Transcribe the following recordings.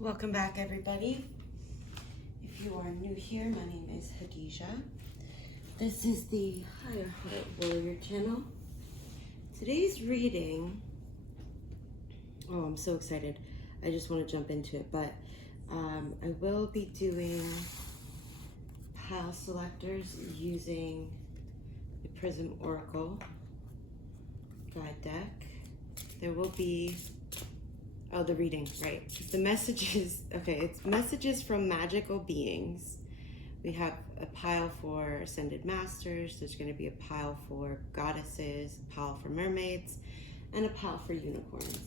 Welcome back, everybody. If you are new here, my name is Hadija. This is the Higher Heart Warrior channel. Today's reading, oh, I'm so excited. I just want to jump into it, but I will be doing pile selectors using the Prism Oracle guide deck. There will be the reading, right. The messages, okay, it's messages from magical beings. We have a pile for ascended masters. There's going to be a pile for goddesses, a pile for mermaids, and a pile for unicorns.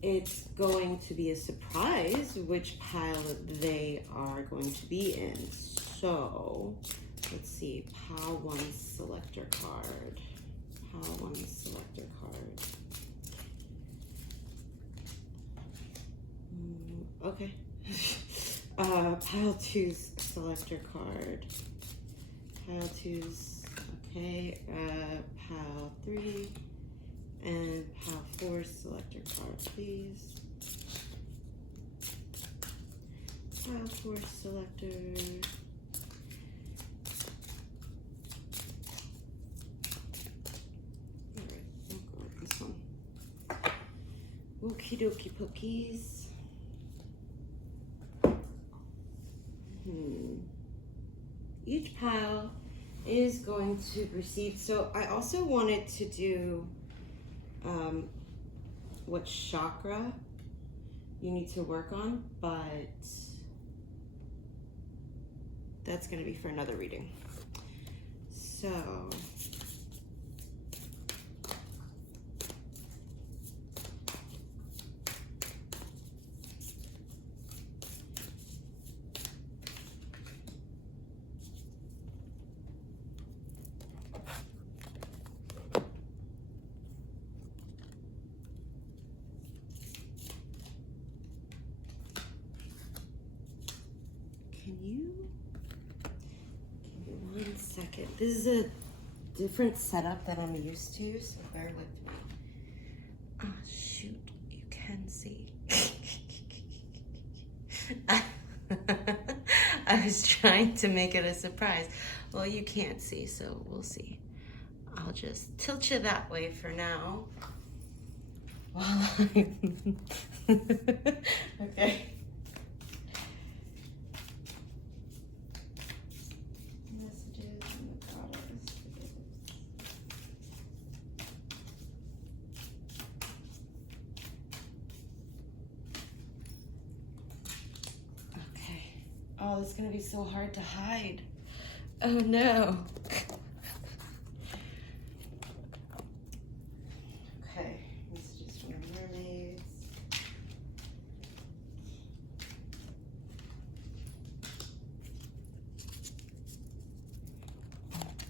It's going to be a surprise which pile they are going to be in. So, let's see, pile 1 selector card. Pile 1 selector card. Okay. Pile 2's selector card. Pile 2's, okay. Pile 3 and pile 4's selector card, please. Pile 4 selector. Alright, we'll go with this one. Okie dokie pokies. Each pile is going to receive, so I also wanted to do what chakra you need to work on, but that's going to be for another reading. So give me 1 second. This is a different setup that I'm used to, so bear with me. Oh, shoot, you can see. I was trying to make it a surprise. Well, you can't see, so we'll see. I'll just tilt you that way for now. Okay. Oh, this is going to be so hard to hide. Oh, no. Okay, messages from the mermaids.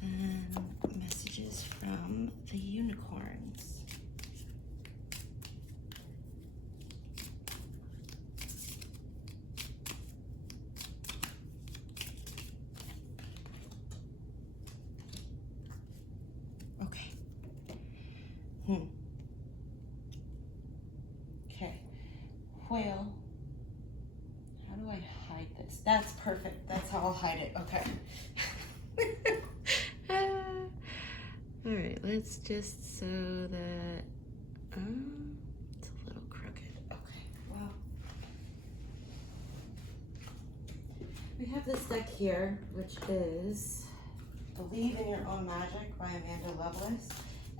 And messages from the unicorns. Okay, whale. How do I hide this? That's perfect. That's how I'll hide it. Okay. All right, let's just so that it's a little crooked. Okay, well, we have this deck here, which is Believe in Your Own Magic by Amanda Lovelace.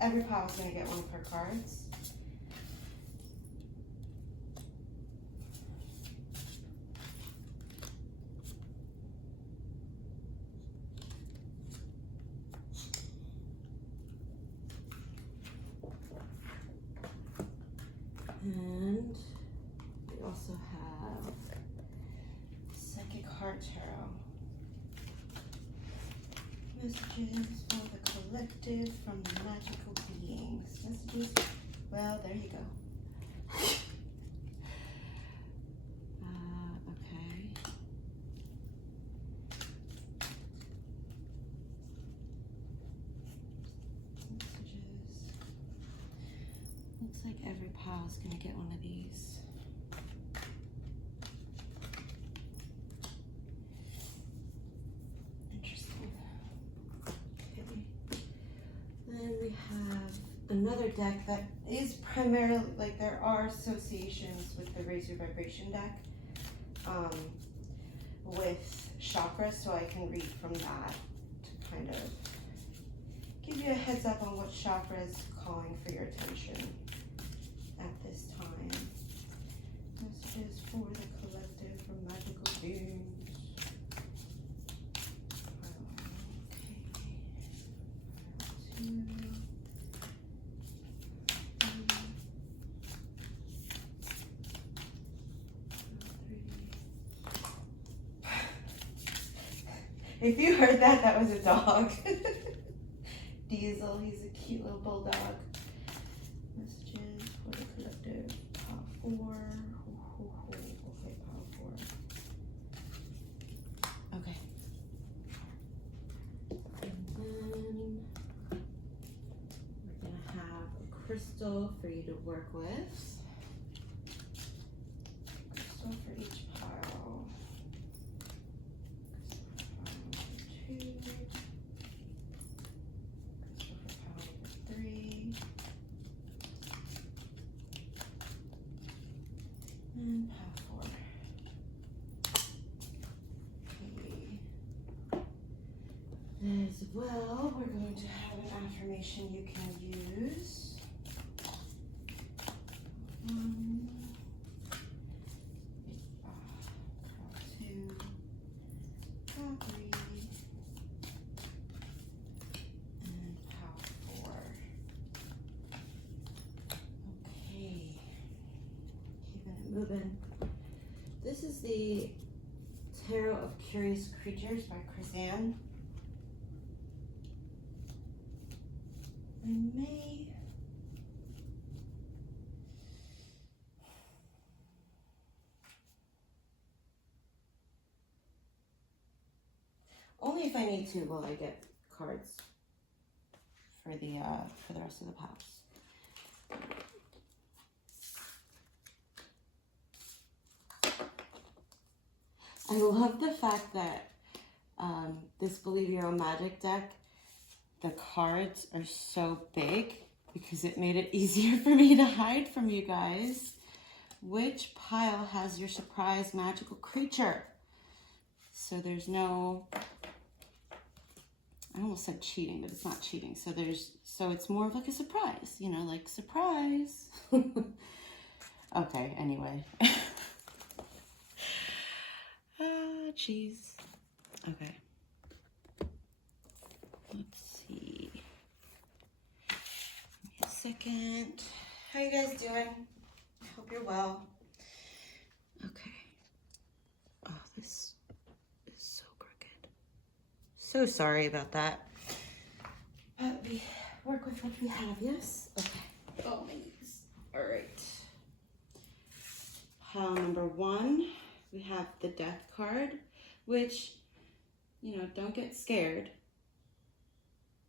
Every pile is going to get 1 of her cards. And we also have Psychic Heart Tarot. Messages for the collective from the magical beings. Messages, well, there you go. Okay. Messages. Looks like every pile is going to get 1 of these. another deck that is primarily, like there are associations with the Raise Your Vibration deck with chakras, so I can read from that to kind of give you a heads up on what chakra is calling for your attention at this time. Messages for the collective from magical beings. If you heard that, that was a dog. Diesel, he's a cute little bulldog. Messages for the collective. Power 4. Okay, power 4. Okay. And then we're going to have a crystal for you to work with. Crystal for each pile. And power 4. Okay. As well, we're going to have an affirmation you can use. Power 2, power 3, and power 4. Okay. Moving. This is the Tarot of Curious Creatures by Chrysanne. I may only if I need to will I get cards for the rest of the piles. I love the fact that this Believe Your Own Magic deck, the cards are so big because it made it easier for me to hide from you guys. Which pile has your surprise magical creature? So there's no, I almost said cheating, but it's not cheating. So it's more of like a surprise, you know, like surprise. Okay, anyway. Jeez. Okay. Let's see. Give me a second. How you guys doing? I hope you're well. Okay. Oh, this is so crooked. So sorry about that. But we work with what we have, yes? Okay. Oh, my knees. All right. Pile number 1. We have the Death card, which, you know, don't get scared.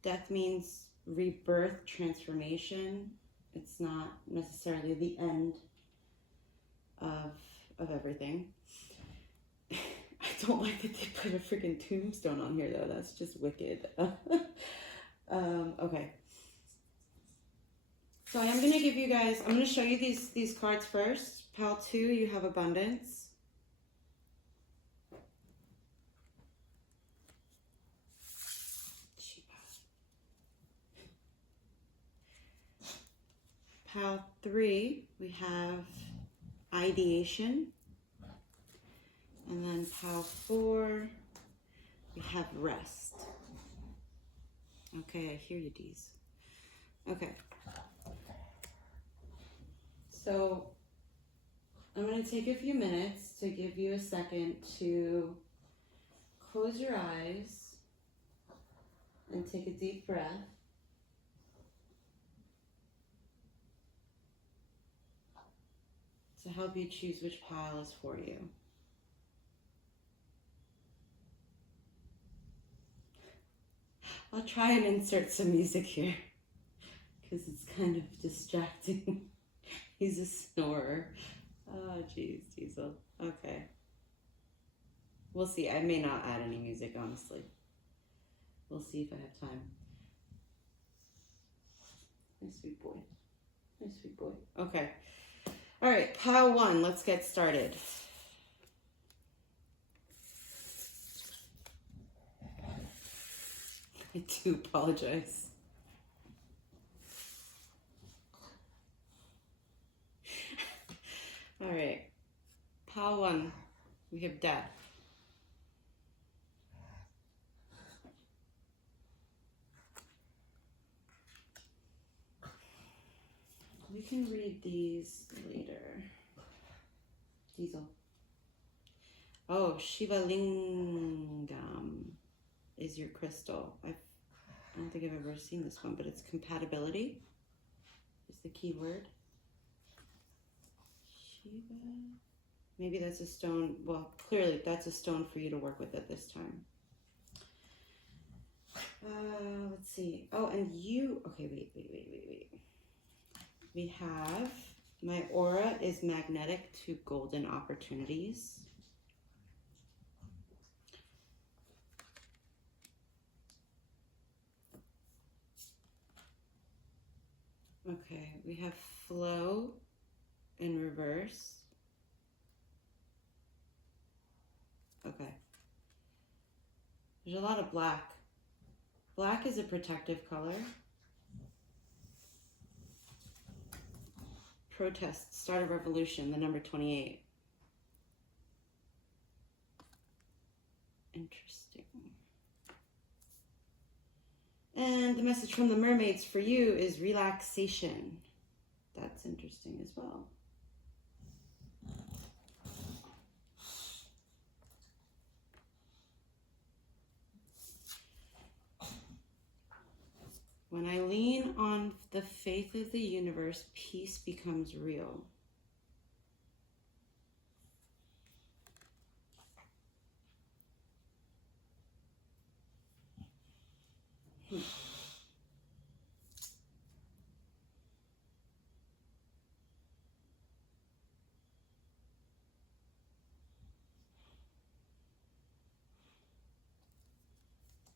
Death means rebirth, transformation. It's not necessarily the end of everything. I don't like that they put a freaking tombstone on here, though. That's just wicked. Okay. So I'm going to give you guys, I'm going to show you these cards first. Pile 2, you have abundance. Pile 3, we have ideation. And then pile 4, we have rest. Okay, I hear you, Dees. Okay. So I'm going to take a few minutes to give you a second to close your eyes and take a deep breath. To help you choose which pile is for you. I'll try and insert some music here because it's kind of distracting. He's a snorer. Oh, geez, Diesel. Okay. We'll see. I may not add any music, honestly. We'll see if I have time. My sweet boy. My sweet boy. Okay. All right, pile 1. Let's get started. I do apologize. All right. Pile 1. We have death. We can read these later. Diesel. Oh, Shiva Lingam is your crystal. I don't think I've ever seen this one, but it's compatibility is the key word. Shiva. Maybe that's a stone. Well, clearly that's a stone for you to work with at this time. Let's see. Oh, and you. Okay, wait. We have, my aura is magnetic to golden opportunities. Okay, we have flow in reverse. Okay. There's a lot of black. Black is a protective color. Protest, start a revolution, the number 28. Interesting. And the message from the mermaids for you is relaxation. That's interesting as well. When I lean on the faith of the universe, peace becomes real.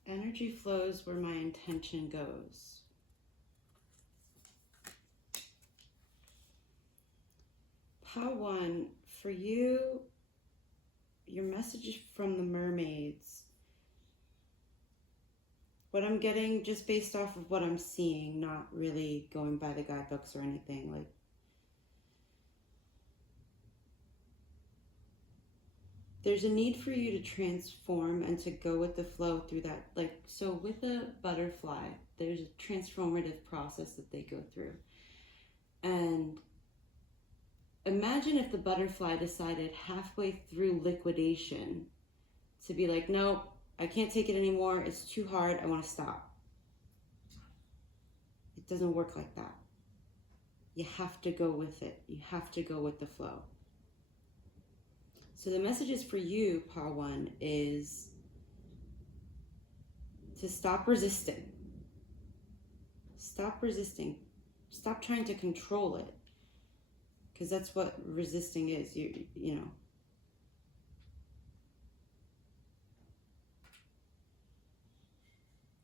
Energy flows where my intention goes. Pile 1, for you, your message from the mermaids. What I'm getting, just based off of what I'm seeing, not really going by the guidebooks or anything, like, there's a need for you to transform and to go with the flow through that. Like, so with a butterfly, there's a transformative process that they go through. And imagine if the butterfly decided halfway through liquidation to be like, no, I can't take it anymore. It's too hard. I want to stop. It doesn't work like that. You have to go with it. You have to go with the flow. So the messages for you, pile 1, is to stop resisting. Stop resisting. Stop trying to control it. Because that's what resisting is, you know.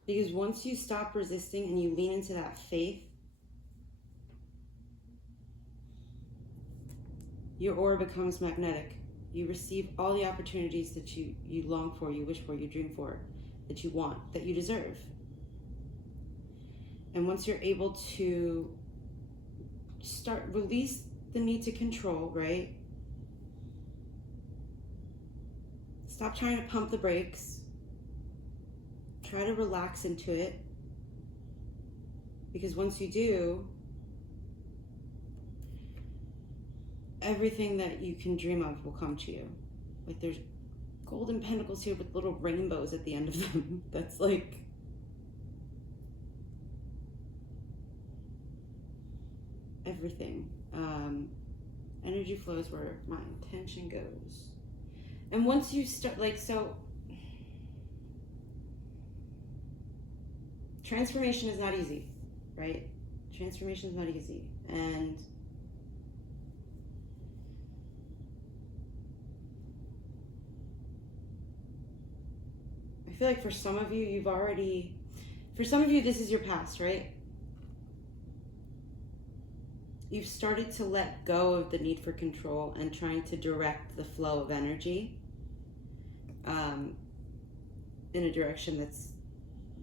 Because once you stop resisting and you lean into that faith, your aura becomes magnetic. You receive all the opportunities that you long for, you wish for, you dream for, that you want, that you deserve. And once you're able to release the need to control, right? Stop trying to pump the brakes. Try to relax into it. Because once you do, everything that you can dream of will come to you. Like, there's golden pentacles here with little rainbows at the end of them. That's like, everything. Energy flows where my intention goes. And once you start, like, so transformation is not easy, right? Transformation is not easy. And I feel like for some of you, this is your past, right? you've started to let go of the need for control and trying to direct the flow of energy in a direction that's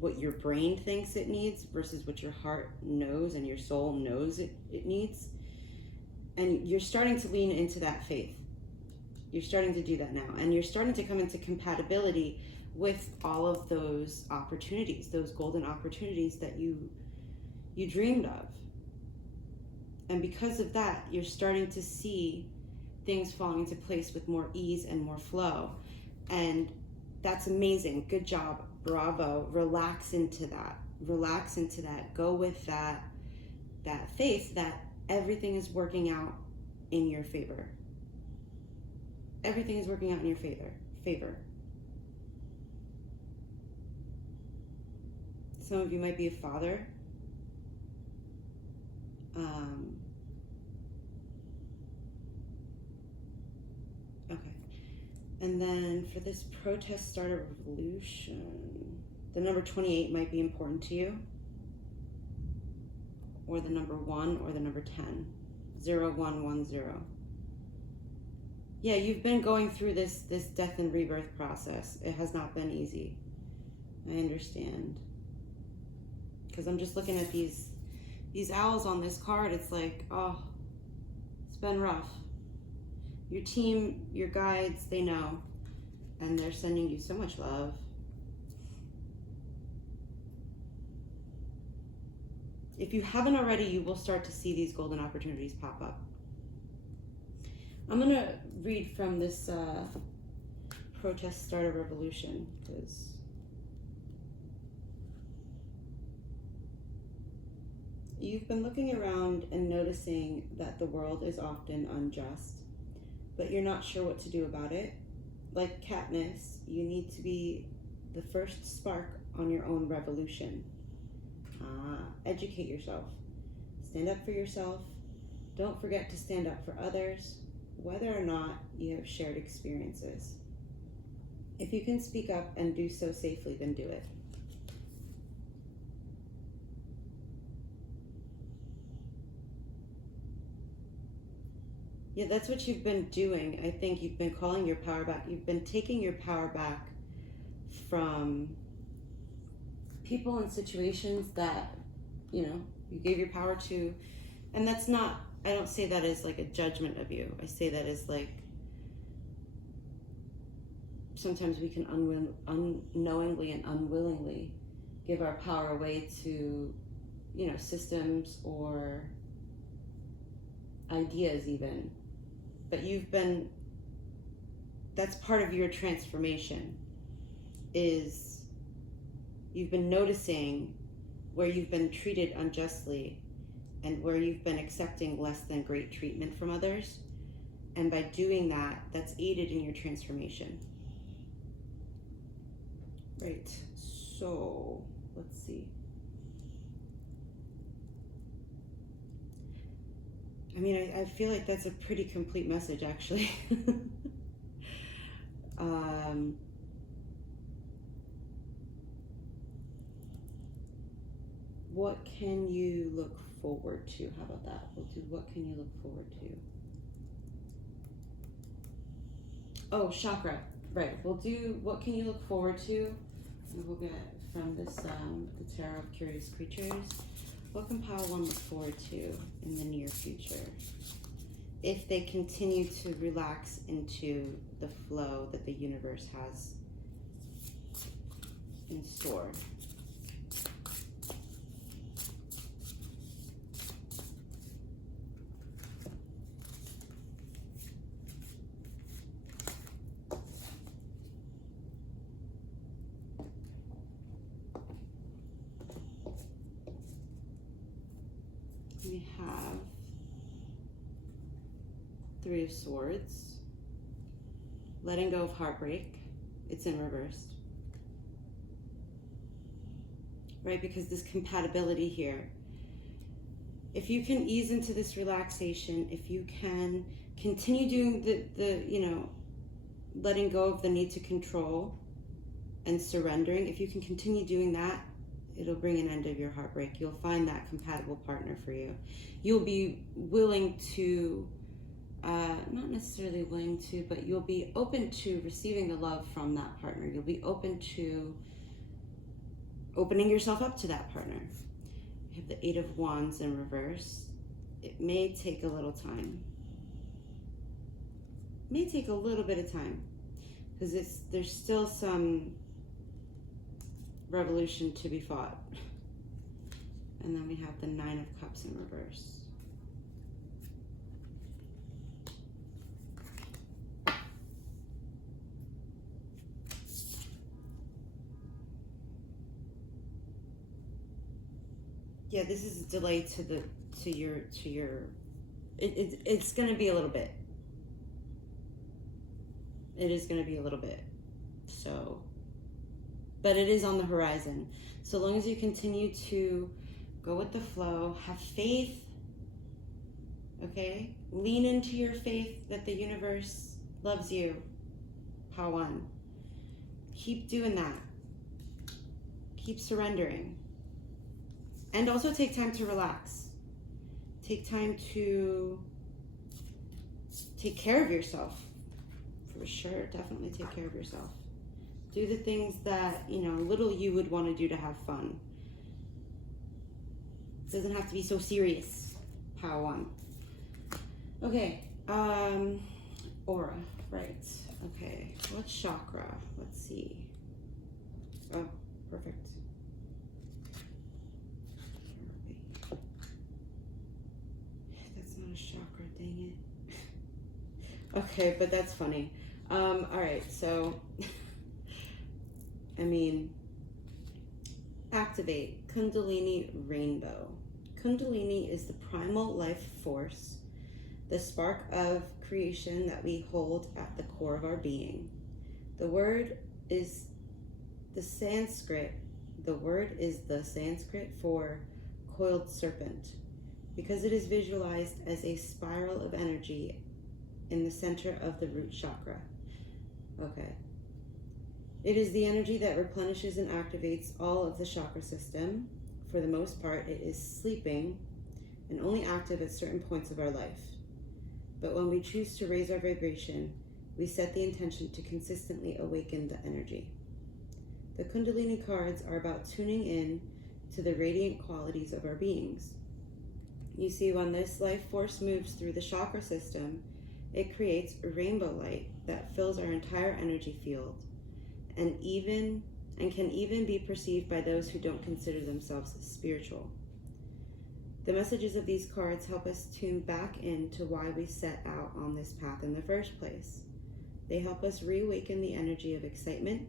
what your brain thinks it needs versus what your heart knows and your soul knows it needs. And you're starting to lean into that faith. You're starting to do that now. And you're starting to come into compatibility with all of those opportunities, those golden opportunities that you dreamed of. And because of that, you're starting to see things falling into place with more ease and more flow. And that's amazing. Good job. Bravo. Relax into that. Relax into that. Go with that faith that everything is working out in your favor. Everything is working out in your favor. Some of you might be a father. Okay. And then for this protest start a revolution, the number 28 might be important to you, or the number 1 or the number 10, 0110. Yeah, you've been going through this death and rebirth process. It has not been easy. I understand. Because I'm just looking at these owls on this card. It's like, oh, it's been rough. Your team, your guides, they know. And they're sending you so much love. If you haven't already, you will start to see these golden opportunities pop up. I'm going to read from this protest start a revolution, because you've been looking around and noticing that the world is often unjust, but you're not sure what to do about it. Like Katniss, you need to be the first spark on your own revolution. Educate yourself. Stand up for yourself. Don't forget to stand up for others, whether or not you have shared experiences. If you can speak up and do so safely, then do it. Yeah, that's what you've been doing. I think you've been calling your power back. You've been taking your power back from people and situations that, you gave your power to. And that's not, I don't say that as like a judgment of you. I say that as like, sometimes we can unknowingly and unwillingly give our power away to, systems or ideas even. But that's part of your transformation, is you've been noticing where you've been treated unjustly and where you've been accepting less than great treatment from others. And by doing that, that's aided in your transformation. Right, so let's see. I mean, I feel like that's a pretty complete message, actually. What can you look forward to? How about that? We'll do what can you look forward to? Oh, chakra. Right. We'll do what can you look forward to? And we'll get from this the Tarot of Curious Creatures. What can Power One look forward to in the near future? If they continue to relax into the flow that the universe has in store. We have Three of Swords, letting go of heartbreak. It's in reversed, right? Because this compatibility here, if you can ease into this relaxation, if you can continue doing the letting go of the need to control and surrendering, if you can continue doing that, It'll bring an end of your heartbreak. You'll find that compatible partner for you. You'll be willing to, not necessarily willing to, but you'll be open to receiving the love from that partner. You'll be open to opening yourself up to that partner. You have the Eight of Wands in reverse. It may take a little time. It may take a little bit of time because there's still some revolution to be fought. And then we have the Nine of Cups in reverse. Yeah, this is a delay to your it's going to be a little bit. It is going to be a little bit. So, but it is on the horizon. So long as you continue to go with the flow, have faith, okay? Lean into your faith that the universe loves you. Pawan. Keep doing that. Keep surrendering. And also take time to relax. Take time to take care of yourself. For sure, definitely take care of yourself. Do the things that, little you would want to do to have fun. It doesn't have to be so serious. Power on. Okay, aura, right. Okay, what chakra? Let's see. Oh, perfect. That's not a chakra, dang it. Okay, but that's funny. All right, so, activate Kundalini Rainbow. Kundalini is the primal life force, the spark of creation that we hold at the core of our being. The word is the Sanskrit for coiled serpent, because it is visualized as a spiral of energy in the center of the root chakra. Okay. It is the energy that replenishes and activates all of the chakra system. For the most part, it is sleeping and only active at certain points of our life. But when we choose to raise our vibration, we set the intention to consistently awaken the energy. The Kundalini cards are about tuning in to the radiant qualities of our beings. You see, when this life force moves through the chakra system, it creates a rainbow light that fills our entire energy field and can even be perceived by those who don't consider themselves spiritual. The messages of these cards help us tune back into why we set out on this path in the first place. They help us reawaken the energy of excitement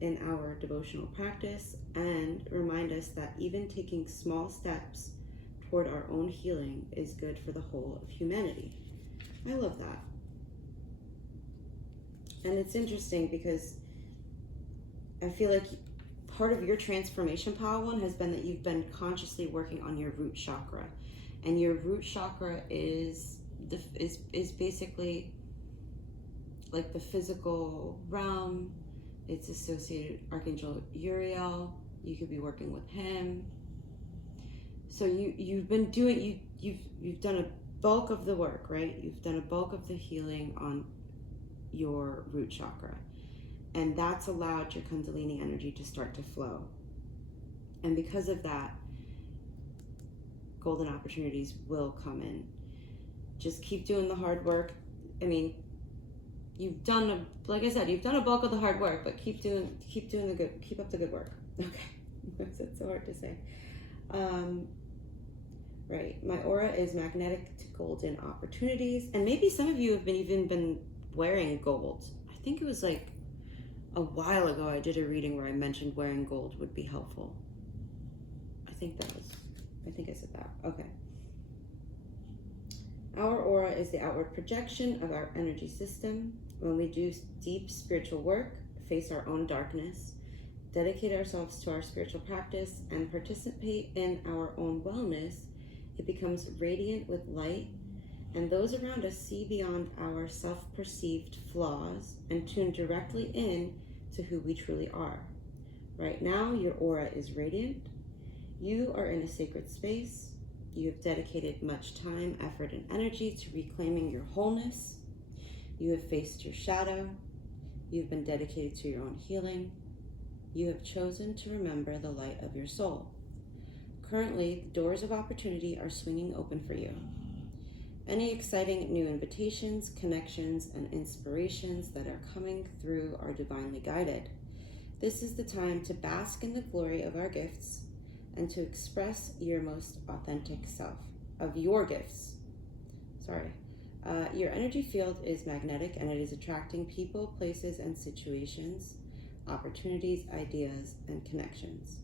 in our devotional practice and remind us that even taking small steps toward our own healing is good for the whole of humanity. I love that. And it's interesting because I feel like part of your transformation, Pawan, has been that you've been consciously working on your root chakra. And your root chakra is basically like the physical realm. It's associated with Archangel Uriel. You could be working with him. So you've been doing, you've done a bulk of the work, right? You've done a bulk of the healing on your root chakra. And that's allowed your Kundalini energy to start to flow. And because of that, golden opportunities will come in. Just keep doing the hard work. You've done you've done a bulk of the hard work, but keep up the good work. Okay, it's so hard to say. Right, my aura is magnetic to golden opportunities, and maybe some of you have even been wearing gold. I think it was like a while ago I did a reading where I mentioned wearing gold would be helpful. I think I said that. Okay. Our aura is the outward projection of our energy system. When we do deep spiritual work, face our own darkness, dedicate ourselves to our spiritual practice, and participate in our own wellness, it becomes radiant with light, and those around us see beyond our self-perceived flaws and tune directly in to who we truly are. Right now, your aura is radiant, You are in a sacred space. You have dedicated much time, effort, and energy to reclaiming your wholeness. You have faced your shadow. You've been dedicated to your own healing. You have chosen to remember the light of your soul. Currently, the doors of opportunity are swinging open for you. Any exciting new invitations, connections, and inspirations that are coming through are divinely guided. This is the time to bask in the glory of our gifts and to express your most authentic self, of your gifts. Your energy field is magnetic and it is attracting people, places, and situations, opportunities, ideas, and connections,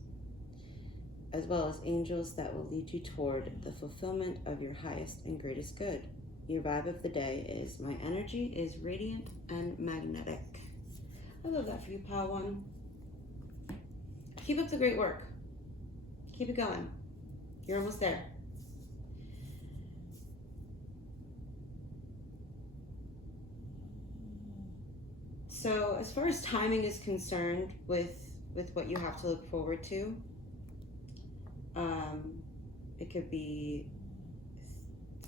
as well as angels that will lead you toward the fulfillment of your highest and greatest good. Your vibe of the day is, my energy is radiant and magnetic. I love that for you, Pile One. Keep up the great work. Keep it going. You're almost there. So as far as timing is concerned with what you have to look forward to, it could be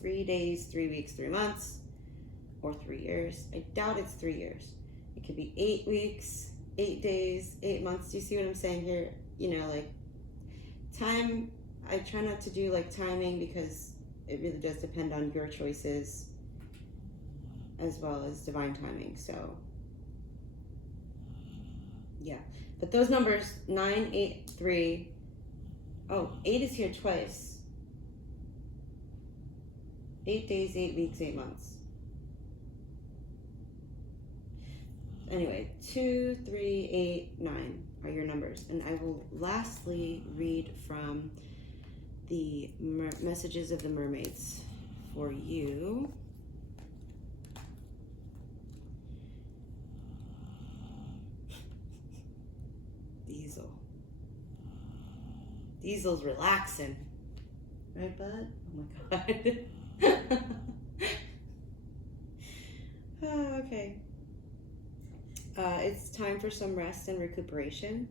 3 days, 3 weeks, 3 months, or 3 years. I doubt it's 3 years. It could be 8 weeks, 8 days, 8 months. Do you see what I'm saying here? You know, like time, I try not to do like timing because it really does depend on your choices as well as divine timing. So yeah, but those numbers, 9, 8, 3, oh, 8 is here twice. 8 days, 8 weeks, 8 months. Anyway, 2, 3, 8, 9 are your numbers. And I will lastly read from the messages of the mermaids for you. Diesel's relaxing. Right, bud? Oh my God. Oh, okay. It's time for some rest and recuperation.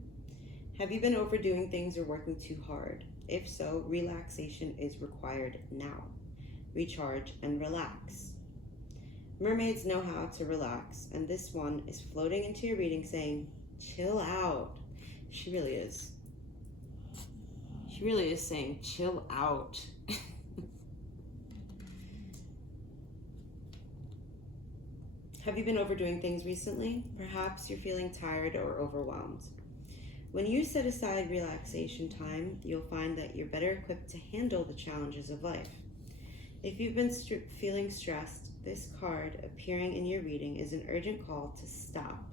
Have you been overdoing things or working too hard? If so, relaxation is required now. Recharge and relax. Mermaids know how to relax, and this one is floating into your reading saying, chill out. She really is. She really is saying, chill out. Have you been overdoing things recently? Perhaps you're feeling tired or overwhelmed. When you set aside relaxation time, you'll find that you're better equipped to handle the challenges of life. If you've been feeling stressed, this card appearing in your reading is an urgent call to stop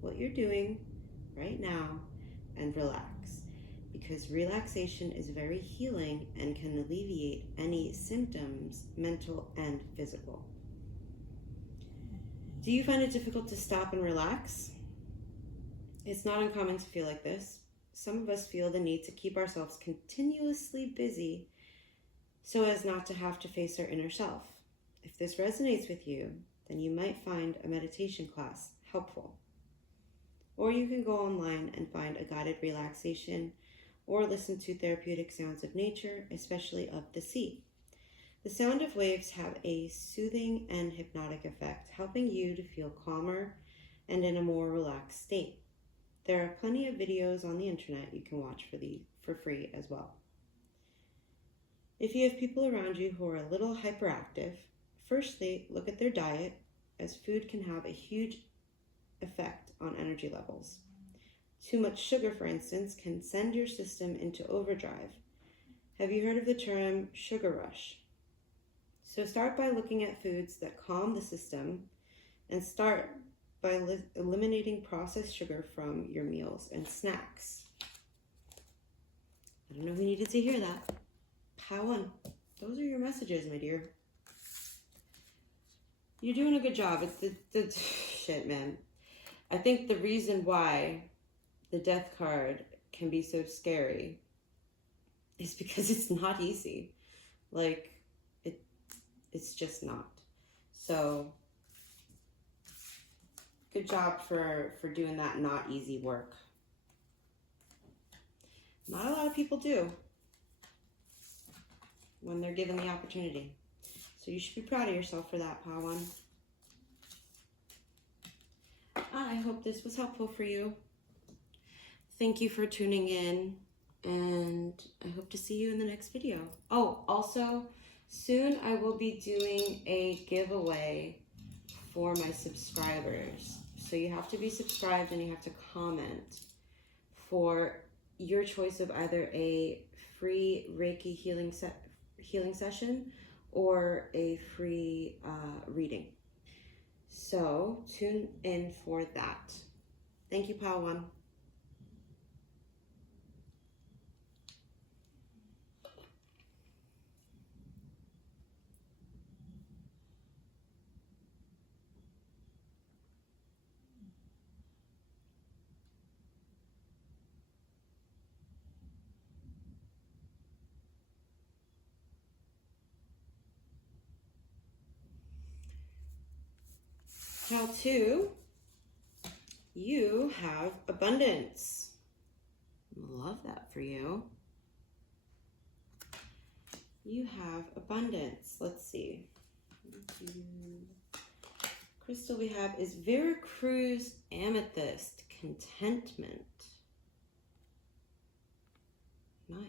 what you're doing right now and relax, because relaxation is very healing and can alleviate any symptoms, mental and physical. Do you find it difficult to stop and relax? It's not uncommon to feel like this. Some of us feel the need to keep ourselves continuously busy so as not to have to face our inner self. If this resonates with you, then you might find a meditation class helpful. Or you can go online and find a guided relaxation or listen to therapeutic sounds of nature, especially of the sea. The sound of waves have a soothing and hypnotic effect, helping you to feel calmer and in a more relaxed state. There are plenty of videos on the internet you can watch for free as well. If you have people around you who are a little hyperactive, firstly, look at their diet, as food can have a huge effect on energy levels. Too much sugar, for instance, can send your system into overdrive. Have you heard of the term sugar rush? So start by looking at foods that calm the system, and start by eliminating processed sugar from your meals and snacks. I don't know who needed to hear that. Pile One. Those are your messages, my dear. You're doing a good job. It's the shit, man. I think the reason why the death card can be so scary is because it's not easy. Like, it's just not. So good job for doing that not easy work. Not a lot of people do. when they're given the opportunity. So you should be proud of yourself for that, Pawan. I hope this was helpful for you. Thank you for tuning in, and I hope to see you in the next video. Oh, also, soon I will be doing a giveaway for my subscribers. So you have to be subscribed and you have to comment for your choice of either a free Reiki healing session or a free reading. So tune in for that. Thank you, Pawan. How to, you have abundance. Love that for you. You have abundance. Let's see. Crystal we have is Veracruz Amethyst, contentment. Nice.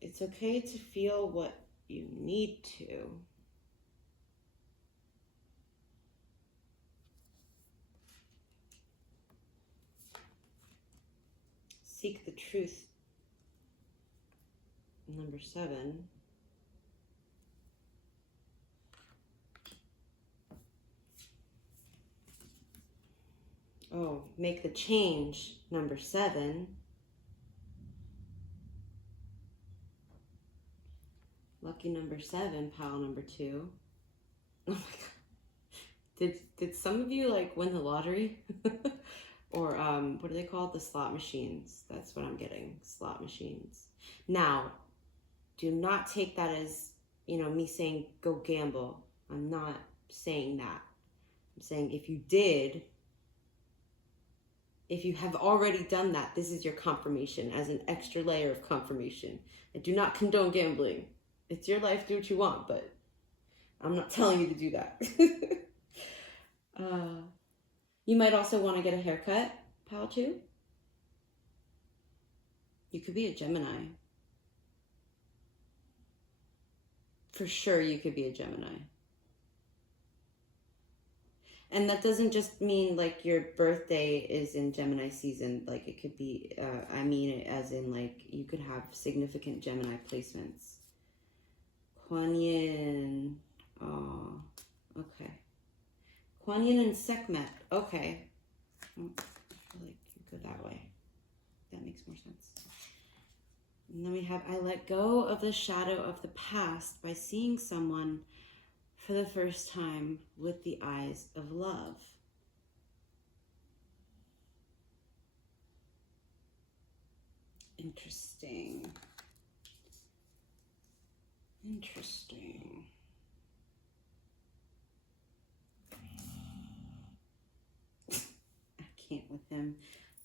It's okay to feel what you need to. Seek the truth. Number 7. Oh, make the change. Number 7. Lucky number 7, pile number 2. Oh my god. Did some of you like win the lottery? Or what are they called? The slot machines. That's what I'm getting. Slot machines. Now, do not take that as, you know, me saying go gamble. I'm not saying that. I'm saying if you did, if you have already done that, this is your confirmation as an extra layer of confirmation. I do not condone gambling. It's your life, do what you want, but I'm not telling you to do that. You might also want to get a haircut, pal, too. You could be a Gemini. For sure, you could be a Gemini. And that doesn't just mean like your birthday is in Gemini season. Like it could be, I mean it as in like you could have significant Gemini placements. Kuan Yin. Oh, okay. Kuan Yin and Sekhmet. Okay. I feel like you go that way. That makes more sense. And then we have, I let go of the shadow of the past by seeing someone for the first time with the eyes of love. Interesting. Interesting. I can't with him.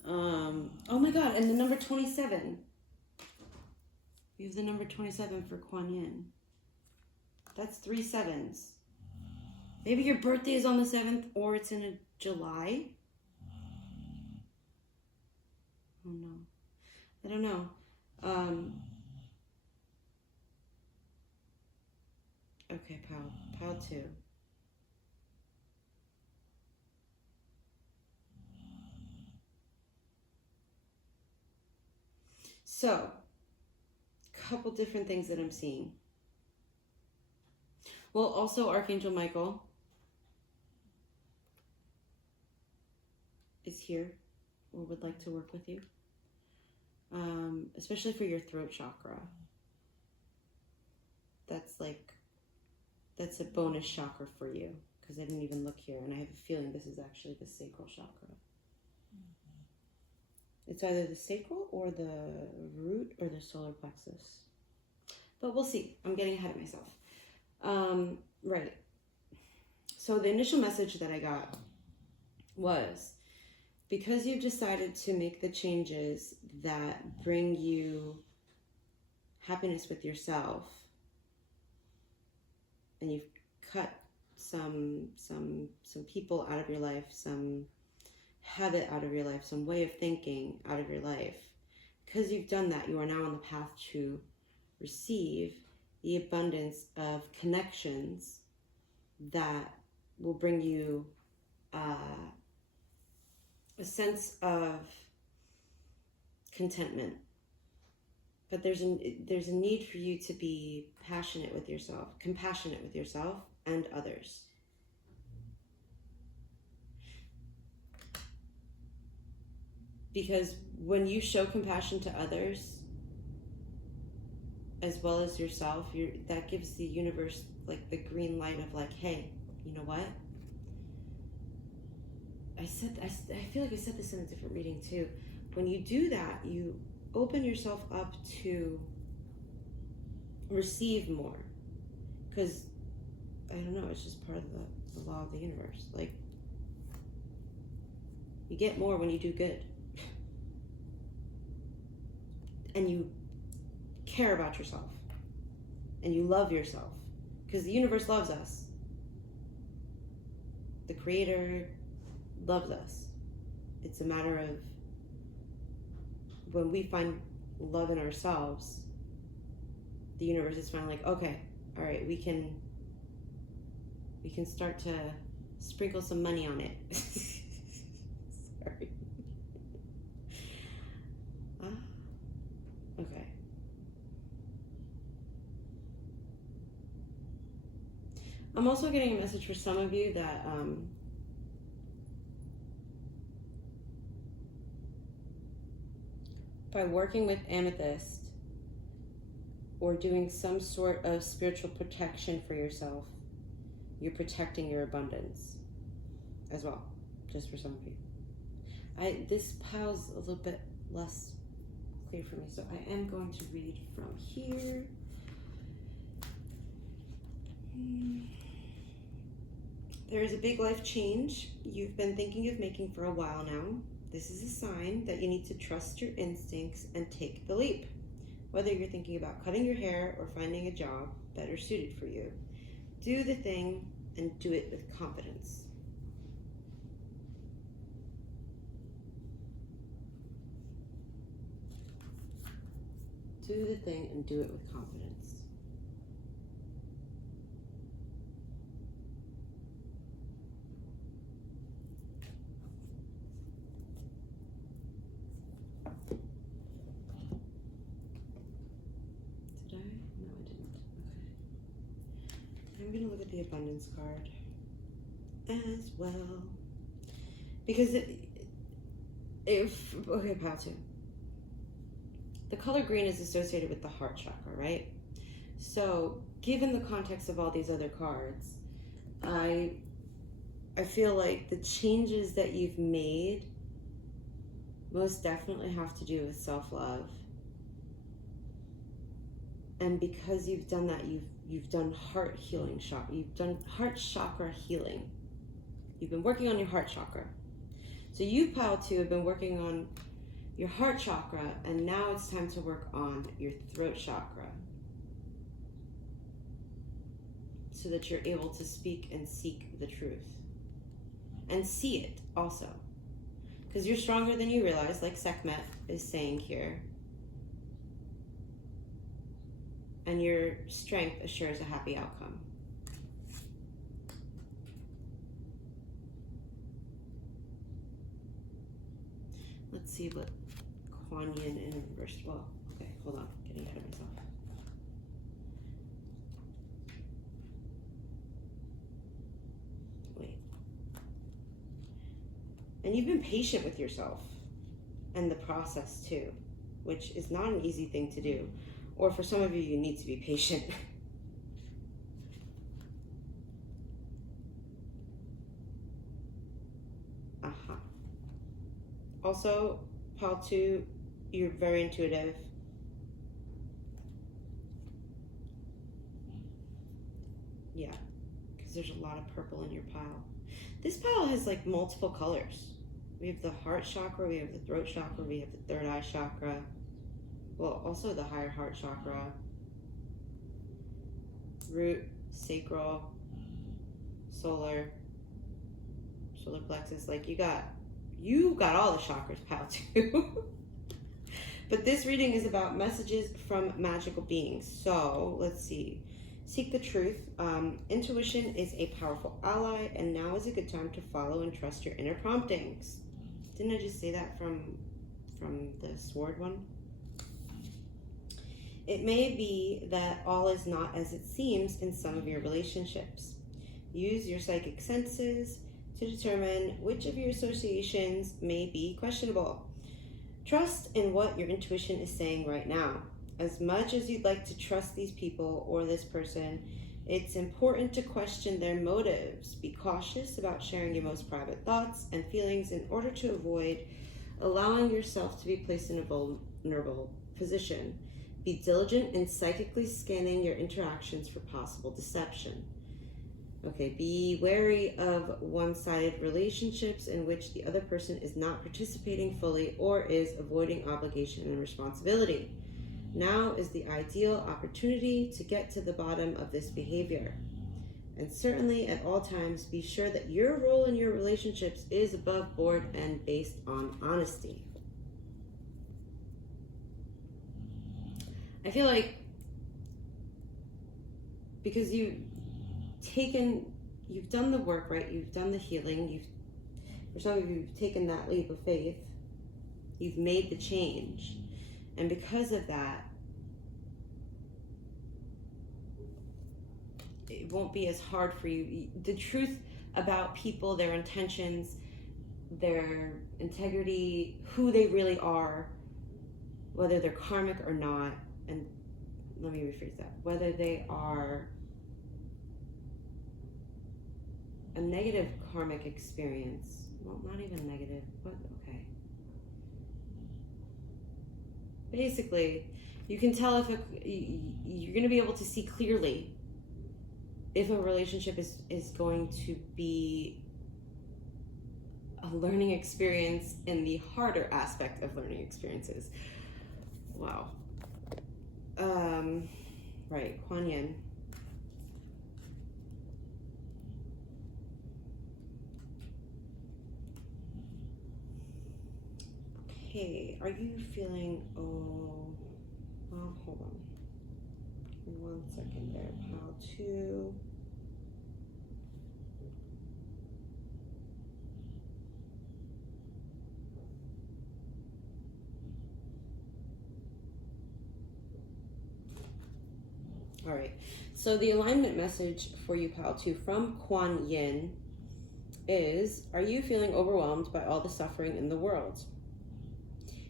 Oh my god, and the number 27. We have the number 27 for Kuan Yin. That's 3 7s. Maybe your birthday is on the 7th or it's in July. Oh no. I don't know. Okay, pal 2. So, couple different things that I'm seeing. Well, also Archangel Michael is here or would like to work with you, especially for your throat chakra. That's a bonus chakra for you because I didn't even look here, and I have a feeling this is actually the sacral chakra. It's either the sacral or the root or the solar plexus, but we'll see. I'm getting ahead of myself. Right. So the initial message that I got was because you've decided to make the changes that bring you happiness with yourself, and you've cut some people out of your life, some habit out of your life, some way of thinking out of your life. Because you've done that, you are now on the path to receive the abundance of connections that will bring you a sense of contentment. But there's a need for you to be passionate with yourself, compassionate with yourself and others. Because when you show compassion to others, as well as yourself, that gives the universe like the green light of like, hey, you know what? I feel like I said this in a different reading too. When you do that, you open yourself up to receive more. Because, I don't know, it's just part of the law of the universe. Like, you get more when you do good. And you care about yourself. And you love yourself. Because the universe loves us. The Creator loves us. It's a matter of when we find love in ourselves, the universe is finally like, okay, all right, we can start to sprinkle some money on it. Sorry. Okay. I'm also getting a message for some of you that by working with amethyst or doing some sort of spiritual protection for yourself, you're protecting your abundance as well, just for some of you. This pile's a little bit less clear for me, so I am going to read from here. There is a big life change you've been thinking of making for a while now. This is a sign that you need to trust your instincts and take the leap. Whether you're thinking about cutting your hair or finding a job better suited for you, do the thing and do it with confidence. Do the thing and do it with confidence. Did I? No, I didn't. Okay. I'm going to look at the abundance card as well. Because okay, pile 2. The color green is associated with the heart chakra, right? So, given the context of all these other cards, I feel like the changes that you've made most definitely have to do with self-love. And because you've done that, you've done heart healing you've done heart chakra healing. You've been working on your heart chakra. So you, pile 2, have been working on your heart chakra, and now it's time to work on your throat chakra so that you're able to speak and seek the truth and see it also, because you're stronger than you realize, like Sekhmet is saying here, and your strength assures a happy outcome. Let's see what Kuan Yin in reverse. Well, okay, hold on, getting ahead of myself. Wait. And you've been patient with yourself and the process too, which is not an easy thing to do. Or for some of you, you need to be patient. Also, pile 2, you're very intuitive. Yeah, because there's a lot of purple in your pile. This pile has like multiple colors. We have the heart chakra, we have the throat chakra, we have the third eye chakra. Well, also the higher heart chakra, root, sacral, solar plexus. Like you got all the chakras, pile 2. But this reading is about messages from magical beings. So let's see. Seek the truth. Intuition is a powerful ally, and now is a good time to follow and trust your inner promptings. Didn't I just say that from the sword one? It may be that all is not as it seems in some of your relationships. Use your psychic senses to determine which of your associations may be questionable. Trust in what your intuition is saying right now. As much as you'd like to trust these people or this person, it's important to question their motives. Be cautious about sharing your most private thoughts and feelings in order to avoid allowing yourself to be placed in a vulnerable position. Be diligent in psychically scanning your interactions for possible deception. Okay, be wary of one-sided relationships in which the other person is not participating fully or is avoiding obligation and responsibility. Now is the ideal opportunity to get to the bottom of this behavior. And certainly at all times, be sure that your role in your relationships is above board and based on honesty. I feel like because you've done the work, right? You've done the healing. For some of you, you've taken that leap of faith. You've made the change. And because of that, it won't be as hard for you. The truth about people, their intentions, their integrity, who they really are, whether they're karmic or not, and let me rephrase that, whether they are a negative karmic experience, well, not even negative, but okay. Basically, you can tell if you're going to be able to see clearly if a relationship is going to be a learning experience in the harder aspect of learning experiences. Wow. Right, Kuan Yin. Okay, are you feeling, hold on. Give me 1 second there, pile 2. All right, so the alignment message for you, pile 2, from Kuan Yin is, are you feeling overwhelmed by all the suffering in the world?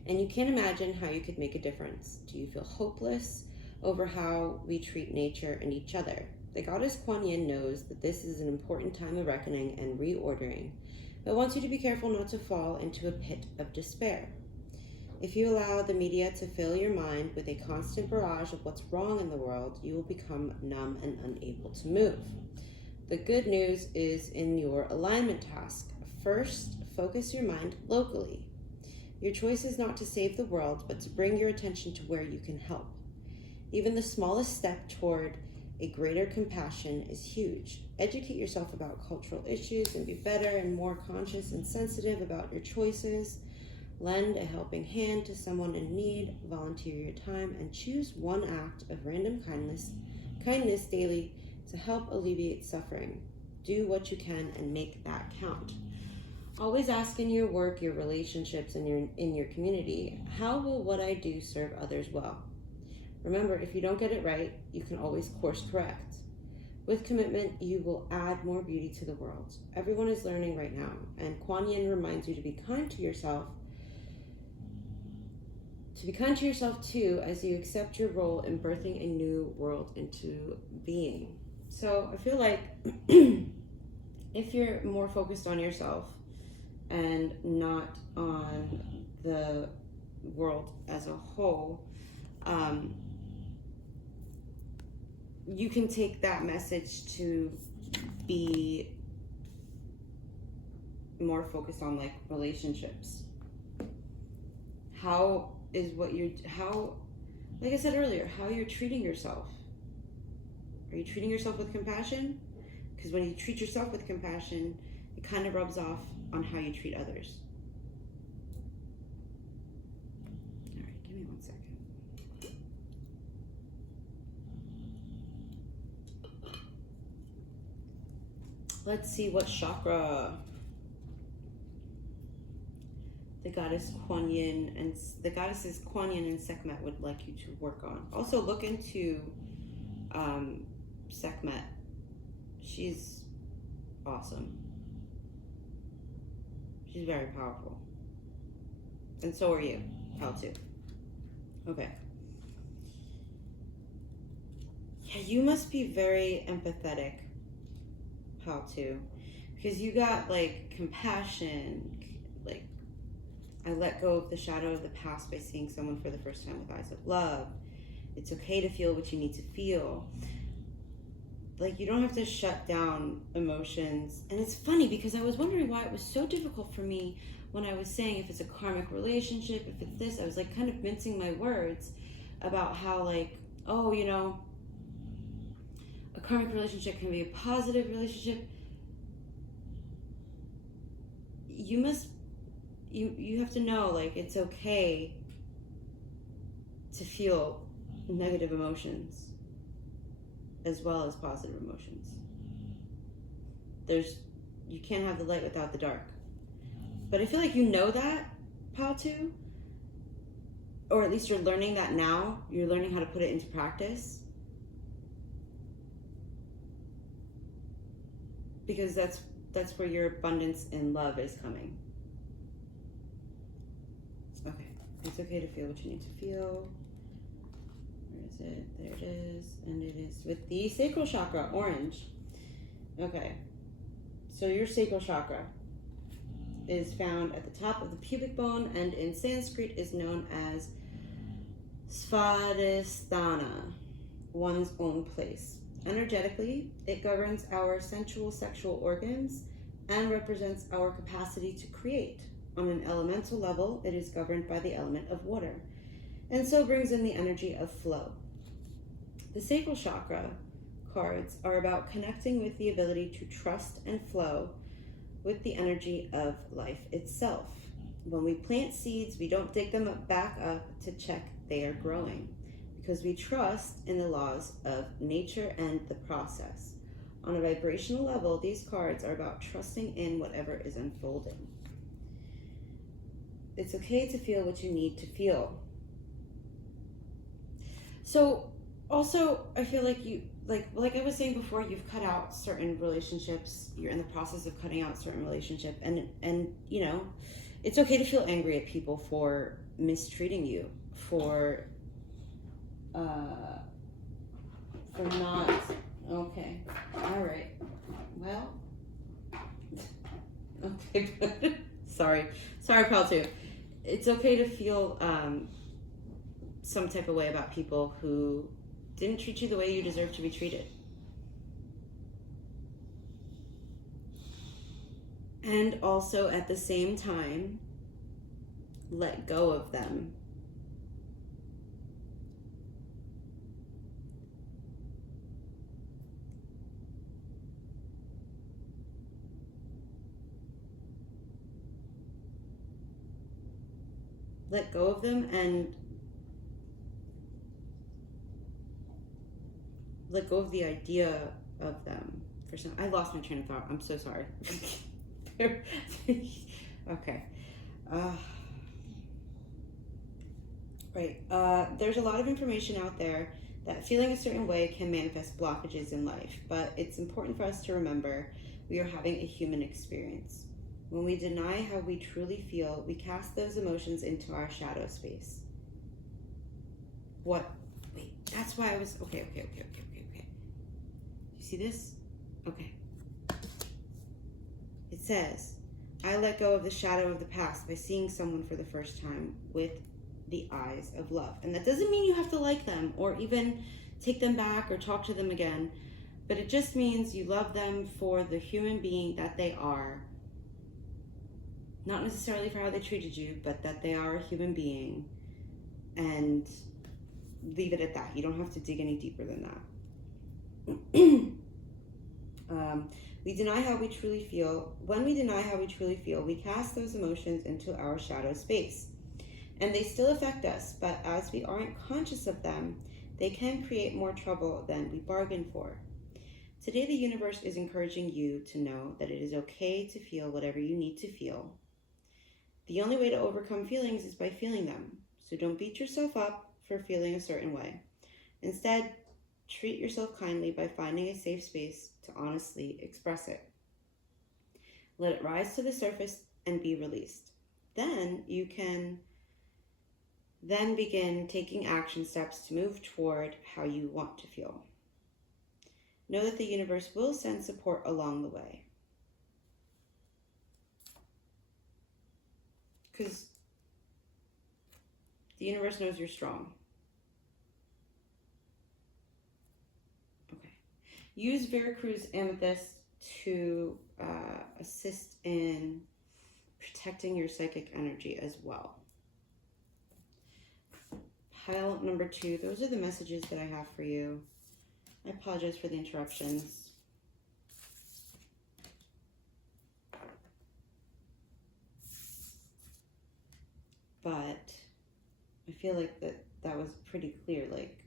And you can't imagine how you could make a difference. Do you feel hopeless over how we treat nature and each other? The goddess Kuan Yin knows that this is an important time of reckoning and reordering, but wants you to be careful not to fall into a pit of despair. If you allow the media to fill your mind with a constant barrage of what's wrong in the world, you will become numb and unable to move. The good news is in your alignment task. First, focus your mind locally. Your choice is not to save the world, but to bring your attention to where you can help. Even the smallest step toward a greater compassion is huge. Educate yourself about cultural issues and be better and more conscious and sensitive about your choices. Lend a helping hand to someone in need, volunteer your time, and choose one act of random kindness daily to help alleviate suffering. Do what you can and make that count. Always ask in your work, your relationships, and in your community, how will what I do serve others well? Remember, if you don't get it right, you can always course correct. With commitment, you will add more beauty to the world. Everyone is learning right now, and Kuan Yin reminds you to be kind to yourself. To be kind to yourself too, as you accept your role in birthing a new world into being. So I feel like if you're more focused on yourself and not on the world as a whole, you can take that message to be more focused on like relationships. How is what you're, how, like I said earlier, how you're treating yourself. Are you treating yourself with compassion? Because when you treat yourself with compassion, it kind of rubs off on how you treat others. All right, give me 1 second. Let's see what chakra the goddesses Kuan Yin and Sekhmet would like you to work on. Also look into Sekhmet. She's awesome. She's very powerful. And so are you, pal too. Okay. Yeah, you must be very empathetic, pal too. Because you got like compassion, like I let go of the shadow of the past by seeing someone for the first time with eyes of love. It's okay to feel what you need to feel. Like, you don't have to shut down emotions. And it's funny because I was wondering why it was so difficult for me when I was saying if it's a karmic relationship, if it's this. I was like kind of mincing my words about how like, oh, you know, a karmic relationship can be a positive relationship. You have to know, like, it's okay to feel negative emotions as well as positive emotions. You can't have the light without the dark. But I feel like you know that, Patu, or at least you're learning that now. You're learning how to put it into practice. Because that's where your abundance in love is coming. Okay, it's okay to feel what you need to feel. Where is it? There it is. And it is with the sacral chakra, orange. Okay, so your sacral chakra is found at the top of the pubic bone and in Sanskrit is known as Svadhisthana, one's own place. Energetically, it governs our sensual sexual organs and represents our capacity to create. On an elemental level, it is governed by the element of water, and so brings in the energy of flow. The sacral chakra cards are about connecting with the ability to trust and flow with the energy of life itself. When we plant seeds, we don't dig them back up to check they are growing, because we trust in the laws of nature and the process. On a vibrational level, these cards are about trusting in whatever is unfolding. It's okay to feel what you need to feel. So also, I feel like you, like I was saying before, you've cut out certain relationships. You're in the process of cutting out certain relationship, and you know, it's okay to feel angry at people for mistreating you, for not. Okay, all right. Well, okay. Sorry, pal too. It's okay to feel some type of way about people who didn't treat you the way you deserve to be treated. And also at the same time, let go of them. Let go of them and let go of the idea of them. I lost my train of thought. I'm so sorry. Okay. Right. There's a lot of information out there that feeling a certain way can manifest blockages in life, but it's important for us to remember we are having a human experience. When we deny how we truly feel, we cast those emotions into our shadow space. What? Wait, that's why I was, okay. You see this? Okay. It says, I let go of the shadow of the past by seeing someone for the first time with the eyes of love. And that doesn't mean you have to like them or even take them back or talk to them again, but it just means you love them for the human being that they are. not necessarily for how they treated you, but that they are a human being, and leave it at that. You don't have to dig any deeper than that. We deny how we truly feel. When we deny how we truly feel, we cast those emotions into our shadow space. And they still affect us, but as we aren't conscious of them, they can create more trouble than we bargained for. Today, the universe is encouraging you to know that it is okay to feel whatever you need to feel. The only way to overcome feelings is by feeling them. So don't beat yourself up for feeling a certain way. Instead, treat yourself kindly by finding a safe space to honestly express it. Let it rise to the surface and be released. Then you can begin taking action steps to move toward how you want to feel. Know that the universe will send support along the way. Because the universe knows you're strong. Okay. Use Veracruz Amethyst to assist in protecting your psychic energy as well. Pile number 2, those are the messages that I have for you. I apologize for the interruptions. But I feel like that was pretty clear. Like,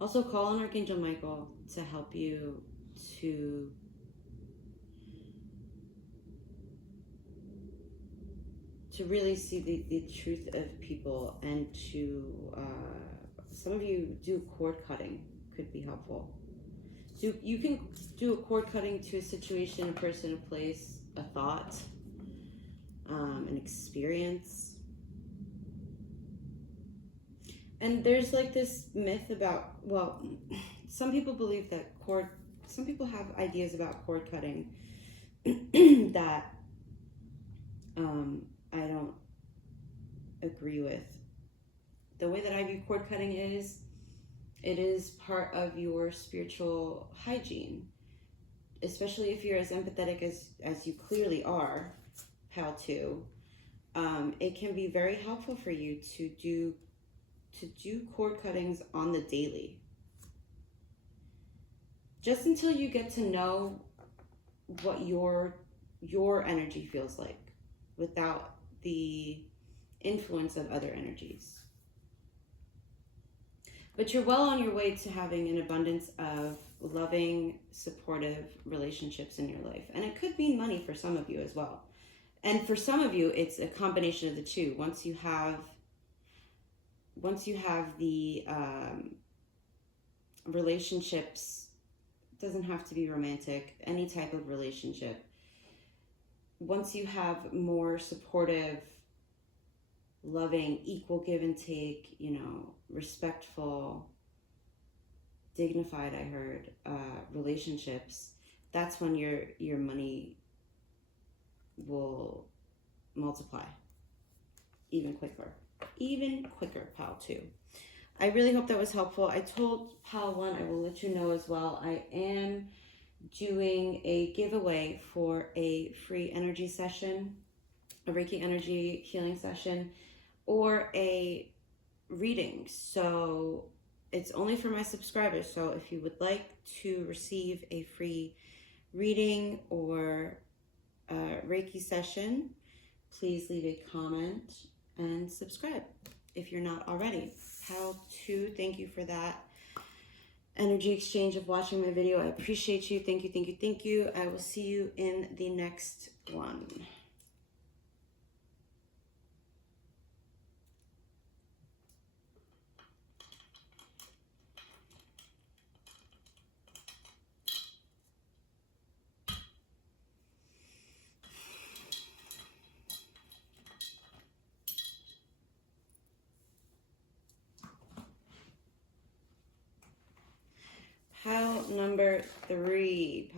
also call on Archangel Michael to help you to really see the truth of people, and to some of you do cord cutting, could be helpful. You can do a cord cutting to a situation, a person, a place, a thought, an experience. And there's like this myth about, well, some people believe that some people have ideas about cord cutting that I don't agree with. The way that I view cord cutting is, it is part of your spiritual hygiene, especially if you're as empathetic as you clearly are, Pal 2. It can be very helpful for you to do cord cuttings on the daily, just until you get to know what your energy feels like without the influence of other energies. But you're well on your way to having an abundance of loving, supportive relationships in your life. And it could mean money for some of you as well. And for some of you, it's a combination of the two. Once you have the relationships, it doesn't have to be romantic, any type of relationship. Once you have more supportive, loving, equal give and take, respectful, dignified, I heard, relationships, that's when your money will multiply even quicker, Pal 2. I really hope that was helpful. I told Pal 1, I will let you know as well, I am doing a giveaway for a free energy session, a Reiki energy healing session, or a reading. So it's only for my subscribers. So if you would like to receive a free reading or a Reiki session, please leave a comment and subscribe if you're not already. How to, thank you for that energy exchange of watching my video. I appreciate you. Thank you, thank you, thank you. I will see you in the next one. Pile number 3,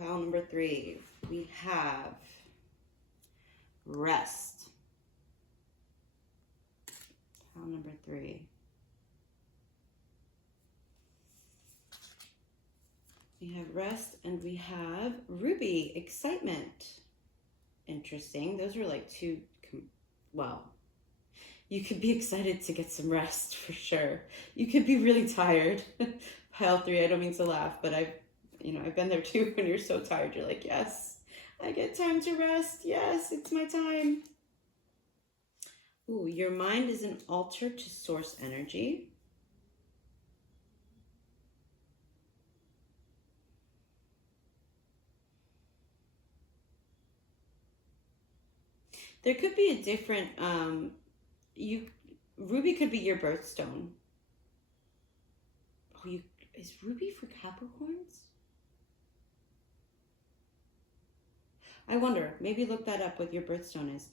we have rest. Pile number 3. We have rest, and we have ruby, excitement. Interesting. Those are like two, well, you could be excited to get some rest for sure. You could be really tired. Pile 3, I don't mean to laugh, but I've been there too. When you're so tired, you're like, yes, I get time to rest. Yes, it's my time. Ooh, your mind is an altar to source energy. There could be a different, ruby could be your birthstone. Oh, is ruby for Capricorns? I wonder, maybe look that up what your birthstone is.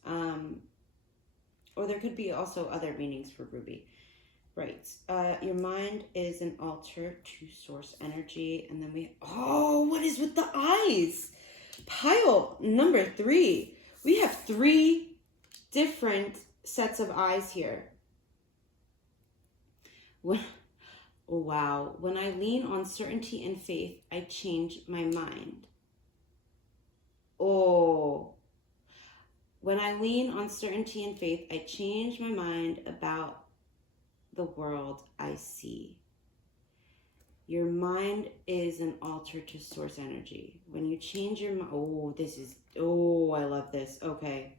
Or there could be also other meanings for ruby. Right. Your mind is an altar to source energy. And then what is with the eyes? Pile number 3. We have 3 different sets of eyes here. Wow. When I lean on certainty and faith, I change my mind. Oh. When I lean on certainty and faith, I change my mind about the world I see. Your mind is an altar to source energy. When you change your mind, I love this. Okay.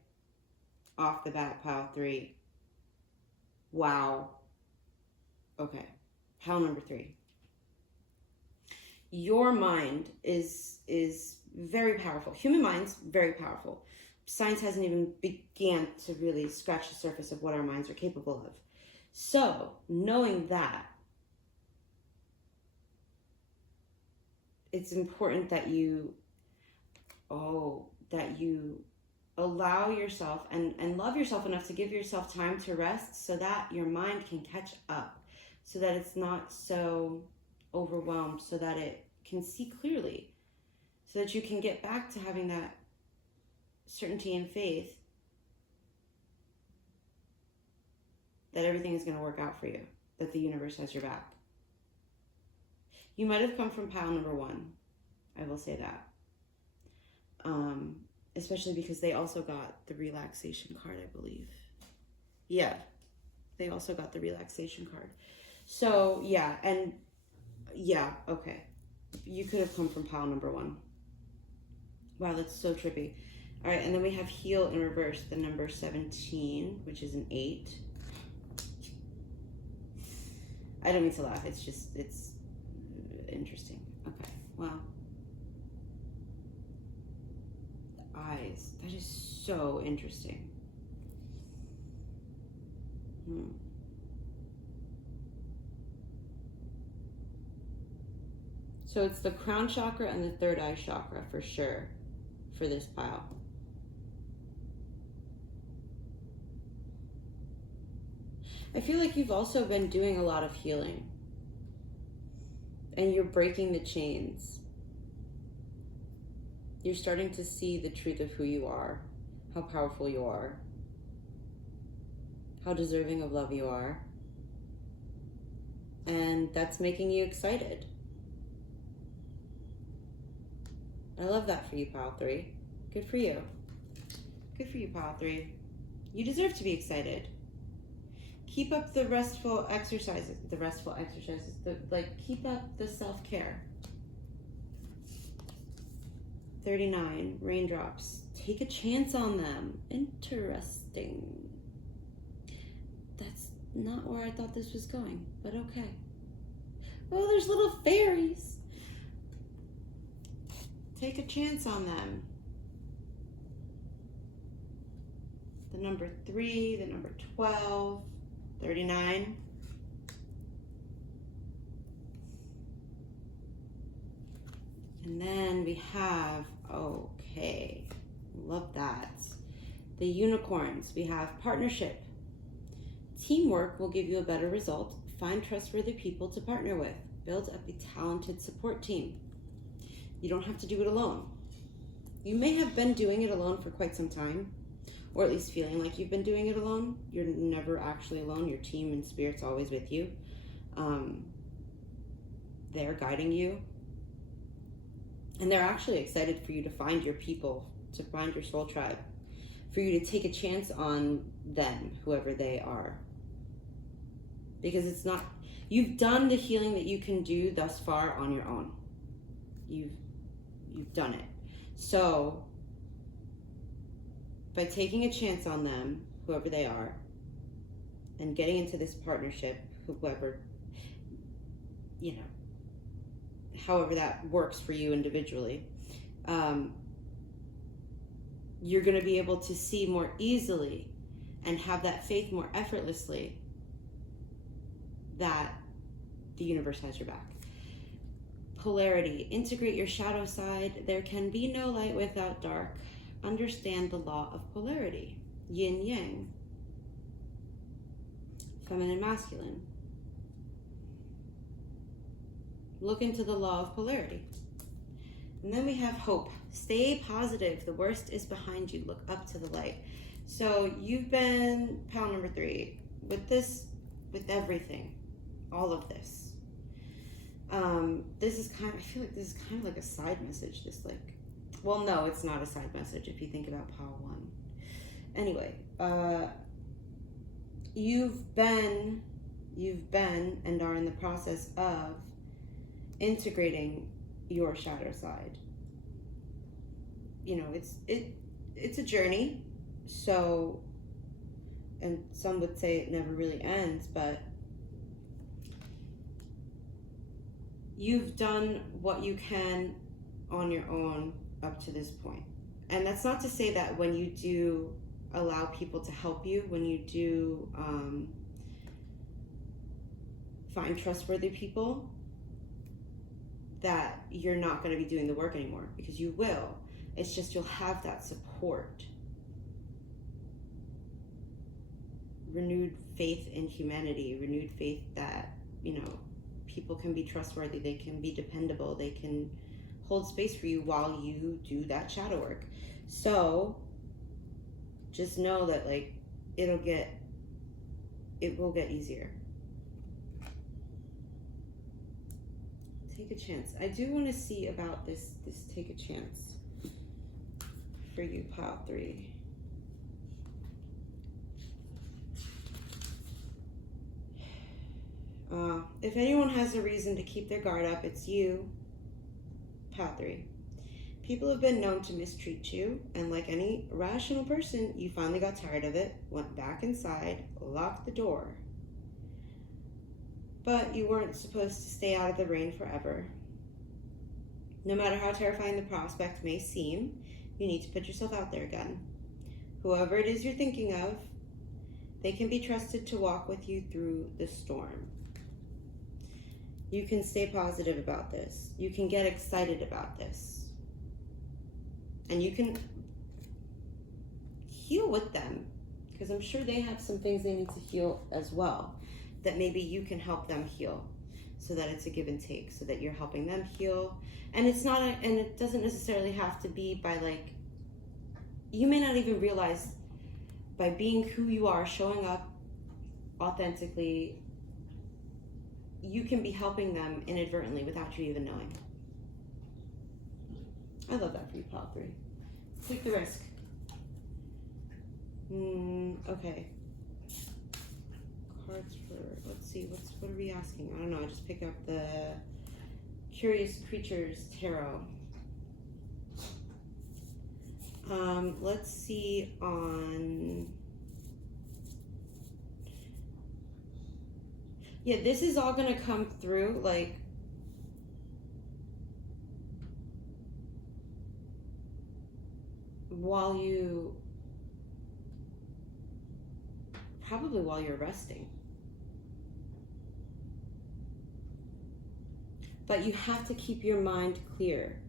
Off the bat, pile 3. Wow. Okay. Pile number 3. Your mind is very powerful. Human mind's very powerful. Science hasn't even began to really scratch the surface of what our minds are capable of. So, knowing that, it's important that you allow yourself and love yourself enough to give yourself time to rest so that your mind can catch up, so that it's not so overwhelmed, so that it can see clearly, so that you can get back to having that certainty and faith that everything is going to work out for you, that the universe has your back. You might have come from pile number 1. I will say that. Especially because they also got the relaxation card, I believe. Yeah, they also got the relaxation card. So, okay. You could have come from pile number 1. Wow, that's so trippy. All right, and then we have heal in reverse, the number 17, which is an 8. I don't mean to laugh. It's interesting. Okay, wow. The eyes. That is so interesting. So it's the crown chakra and the third eye chakra for sure for this pile. I feel like you've also been doing a lot of healing. And you're breaking the chains. You're starting to see the truth of who you are, how powerful you are, how deserving of love you are. And that's making you excited. I love that for you, pile 3. Good for you. Good for you, pile 3. You deserve to be excited. Keep up the restful exercises. Keep up the self-care. 39, raindrops. Take a chance on them. Interesting. That's not where I thought this was going, but okay. Oh, there's little fairies. Take a chance on them. The number 3, the number 12, 39. And then we have, okay, love that. The unicorns. We have partnership. Teamwork will give you a better result. Find trustworthy people to partner with. Build up a talented support team. You don't have to do it alone. You may have been doing it alone for quite some time, or at least feeling like you've been doing it alone. You're never actually alone. Your team and spirit's always with you. They're guiding you. And they're actually excited for you to find your people, to find your soul tribe, for you to take a chance on them, whoever they are. Because it's not, you've done the healing that you can do thus far on your own. You've done it. So by taking a chance on them, whoever they are, and getting into this partnership, whoever, you know, however that works for you individually, you're going to be able to see more easily and have that faith more effortlessly that the universe has your back. Polarity. Integrate your shadow side. There can be no light without dark. Understand the law of polarity. Yin yang. Feminine, masculine. Look into the law of polarity. And then we have hope. Stay positive. The worst is behind you. Look up to the light. So you've been pal number 3 with this, with everything, all of this. This is kind of, I feel like this is kind of like a side message. This like, well, no, it's not a side message if you think about pal 1. Anyway, you've been and are in the process of integrating your shadow side. You know, it's a journey. So, and some would say it never really ends, but you've done what you can on your own up to this point. And that's not to say that when you do allow people to help you, when you do find trustworthy people, that you're not going to be doing the work anymore, because you will. It's just you'll have that support. Renewed faith in humanity, renewed faith that, you know, people can be trustworthy, they can be dependable, they can hold space for you while you do that shadow work. So just know that, like, it will get easier. Take a chance. I do want to see about this take a chance for you, pile 3. If anyone has a reason to keep their guard up, it's you, pile 3. People have been known to mistreat you, and like any rational person, you finally got tired of it, went back inside, locked the door. But you weren't supposed to stay out of the rain forever. No matter how terrifying the prospect may seem, you need to put yourself out there again. Whoever it is you're thinking of, they can be trusted to walk with you through the storm. You can stay positive about this. You can get excited about this. And you can heal with them, because I'm sure they have some things they need to heal as well, that maybe you can help them heal, so that it's a give and take, so that you're helping them heal. And it's not, and it doesn't necessarily have to be by, like, you may not even realize, by being who you are, showing up authentically, you can be helping them inadvertently without you even knowing. I love that for you, pile 3. Take the risk. Okay. Cards for, let's see, what are we asking? I don't know, I just pick up the Curious Creatures Tarot. Let's see on, yeah, this is all gonna come through, like, probably while you're resting. But you have to keep your mind clear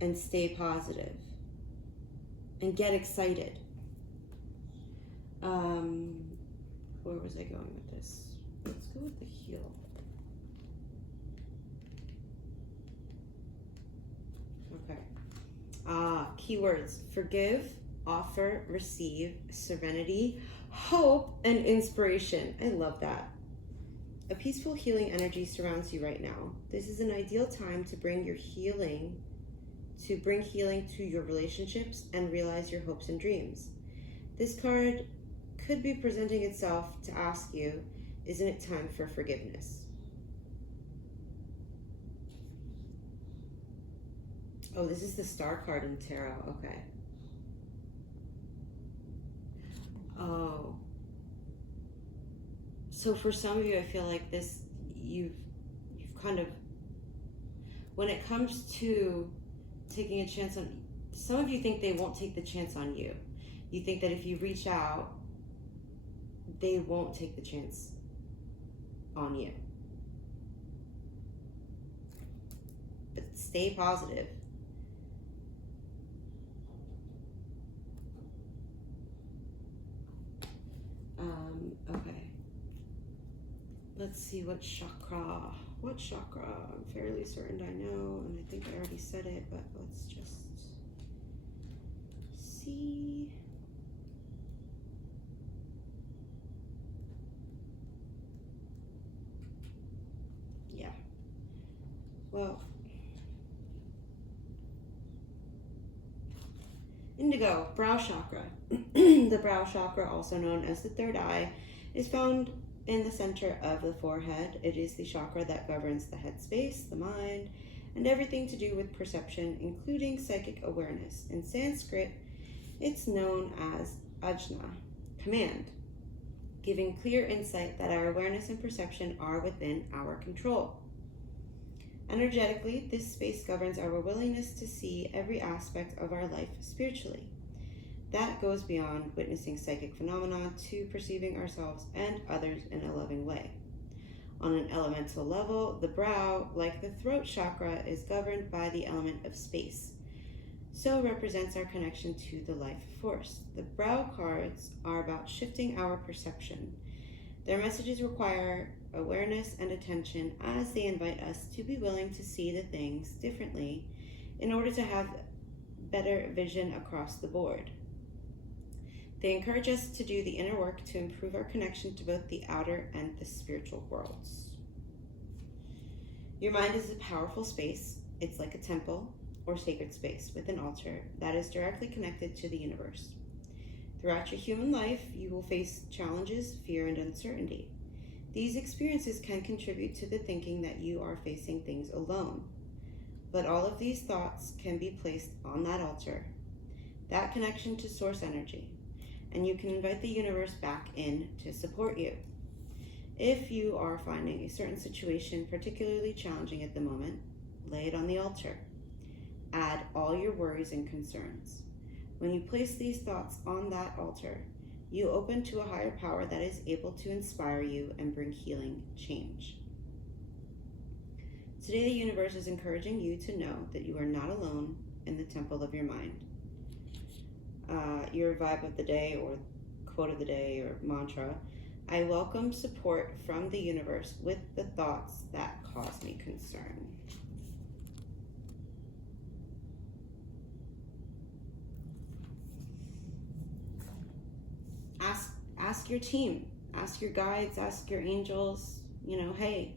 and stay positive and get excited. Where was I going with this? Let's go with the heal. Okay. Keywords: forgive, offer, receive, serenity, hope, and inspiration. I love that. A peaceful healing energy surrounds you right now. This is an ideal time to bring healing to your relationships and realize your hopes and dreams. This card could be presenting itself to ask you, isn't it time for forgiveness? Oh, this is the Star card in Tarot. Okay. Oh. So for some of you, I feel like this, you've kind of, when it comes to taking a chance on, some of you think they won't take the chance on you. You think that if you reach out, they won't take the chance on you. But stay positive. Okay. Let's see what chakra. I'm fairly certain I know, and I think I already said it, but let's just see. Yeah. Well, indigo, brow chakra. The brow chakra, also known as the third eye, is found in the center of the forehead. It is the chakra that governs the head space, the mind, and everything to do with perception, including psychic awareness. In Sanskrit, it's known as ajna, command, giving clear insight that our awareness and perception are within our control. Energetically, this space governs our willingness to see every aspect of our life spiritually. That goes beyond witnessing psychic phenomena to perceiving ourselves and others in a loving way. On an elemental level, the brow, like the throat chakra, is governed by the element of space, so represents our connection to the life force. The brow cards are about shifting our perception. Their messages require awareness and attention as they invite us to be willing to see the things differently in order to have better vision across the board. They encourage us to do the inner work to improve our connection to both the outer and the spiritual worlds. Your mind is a powerful space. It's like a temple or sacred space with an altar that is directly connected to the universe. Throughout your human life, you will face challenges, fear, and uncertainty. These experiences can contribute to the thinking that you are facing things alone. But all of these thoughts can be placed on that altar, that connection to source energy, and you can invite the universe back in to support you. If you are finding a certain situation particularly challenging at the moment, lay it on the altar. Add all your worries and concerns. When you place these thoughts on that altar, you open to a higher power that is able to inspire you and bring healing change. Today, the universe is encouraging you to know that you are not alone in the temple of your mind. Your vibe of the day or quote of the day or mantra: I welcome support from the universe with the thoughts that cause me concern. Ask your team, ask your guides, ask your angels, hey,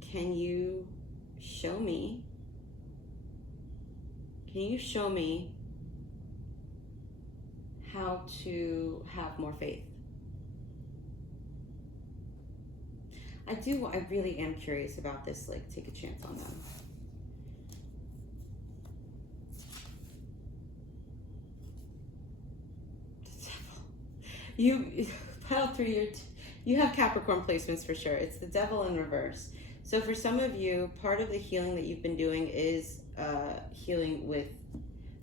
can you show me how to have more faith? I really am curious about this, like, take a chance on them. You pile through you have Capricorn placements for sure. It's the devil in reverse. So for some of you, part of the healing that you've been doing is healing with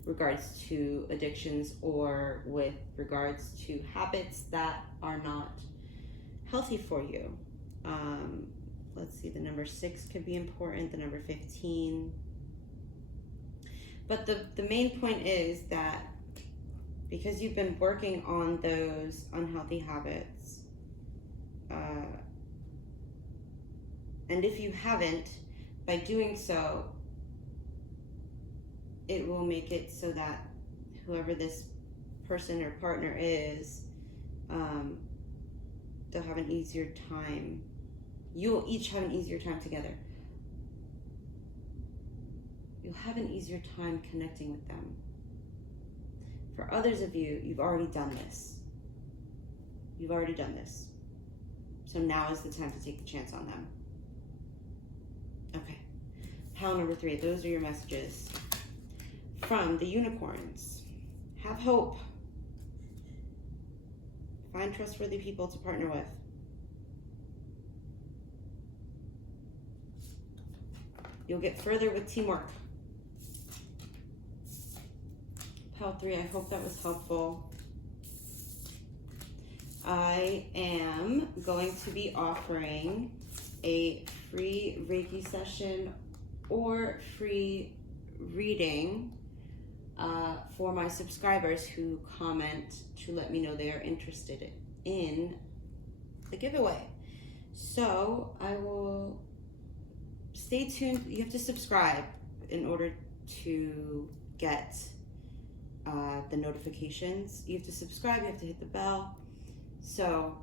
regards to addictions or with regards to habits that are not healthy for you. Let's see, the number 6 could be important, the number 15. But the main point is that because you've been working on those unhealthy habits, and if you haven't, by doing so, it will make it so that whoever this person or partner is, they'll have an easier time. You'll each have an easier time together. You'll have an easier time connecting with them. For others of you, you've already done this. You've already done this. So now is the time to take the chance on them. Okay. Pile number 3, those are your messages from the unicorns. Have hope. Find trustworthy people to partner with. You'll get further with teamwork. Pile 3, I hope that was helpful. I am going to be offering a free Reiki session or free reading for my subscribers who comment to let me know they are interested in the giveaway. So I will stay tuned. You have to subscribe in order to get the notifications. You have to subscribe, you have to hit the bell. So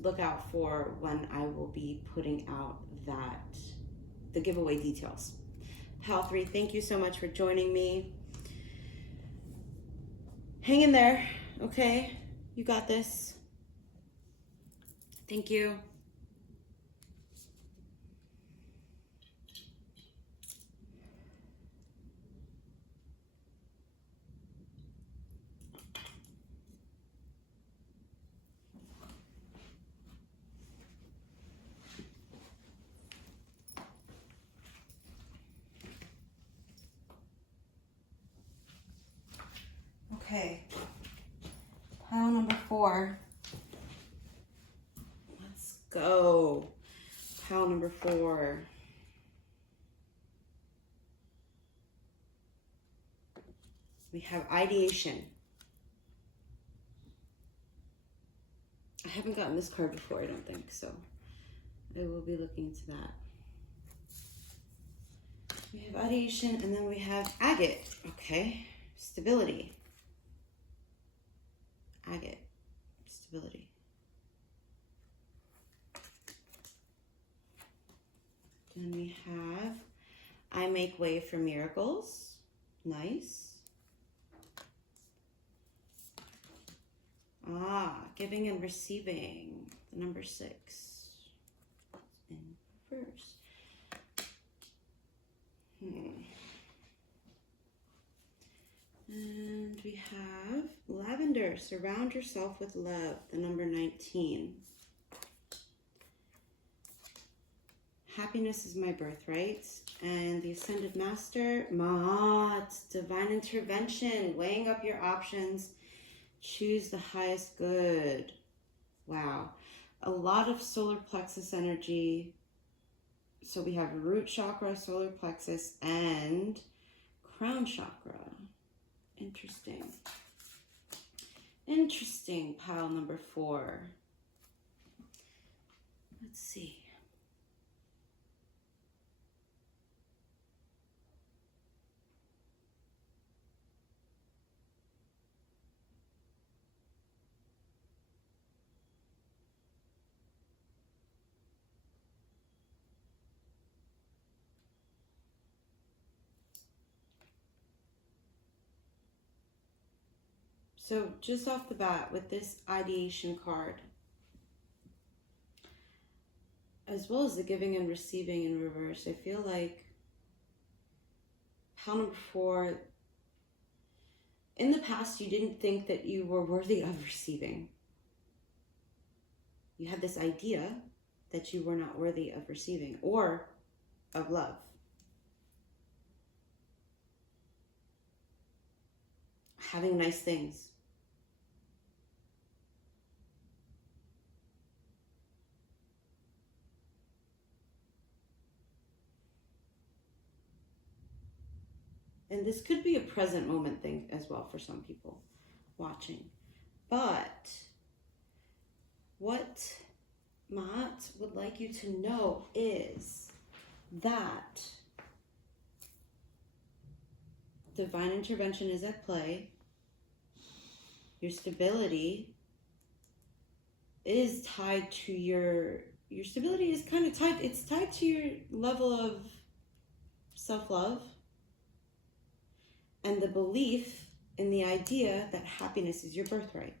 look out for when I will be putting out the giveaway details. Pal 3, thank you so much for joining me. Hang in there, okay? You got this. Thank you. Okay, pile number 4. Let's go. Pile number 4. We have ideation. I haven't gotten this card before, I don't think, so I will be looking into that. We have ideation, and then we have agate. Okay, stability. Agate, stability. Then we have I make way for miracles. Nice. Giving and receiving. The number 6 in reverse. And we have lavender, surround yourself with love, the number 19. Happiness is my birthright. And the Ascended Master, Maat, divine intervention, weighing up your options, choose the highest good. Wow, a lot of solar plexus energy. So we have root chakra, solar plexus, and crown chakra. Interesting. Interesting, pile number 4. Let's see. So just off the bat with this ideation card, as well as the giving and receiving in reverse, I feel like pile number 4, in the past you didn't think that you were worthy of receiving. You had this idea that you were not worthy of receiving or of love. Having nice things. And this could be a present moment thing as well for some people watching. But what Maat would like you to know is that divine intervention is at play. Your stability is tied to your stability is kind of tied, it's tied to your level of self-love and the belief in the idea that happiness is your birthright.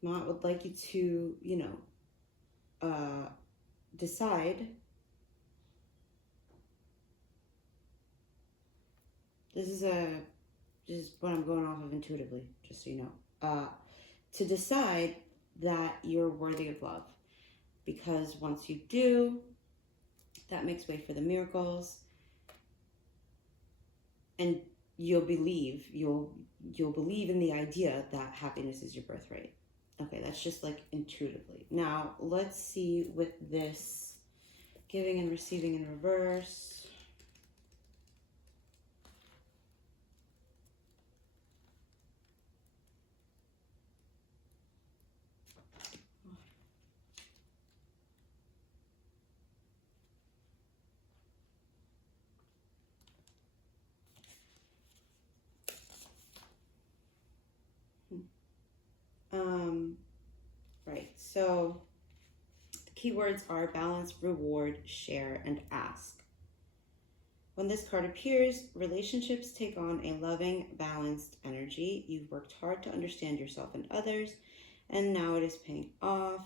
Mom would like you to, decide. This is what I'm going off of intuitively, just so you know. To decide that you're worthy of love. Because once you do, that makes way for the miracles. And you'll believe in the idea that happiness is your birthright. Okay, that's just like intuitively. Now, let's see with this giving and receiving in reverse. Right, so the keywords are balance, reward, share, and ask. When this card appears, relationships take on a loving, balanced energy. You've worked hard to understand yourself and others, and now it is paying off.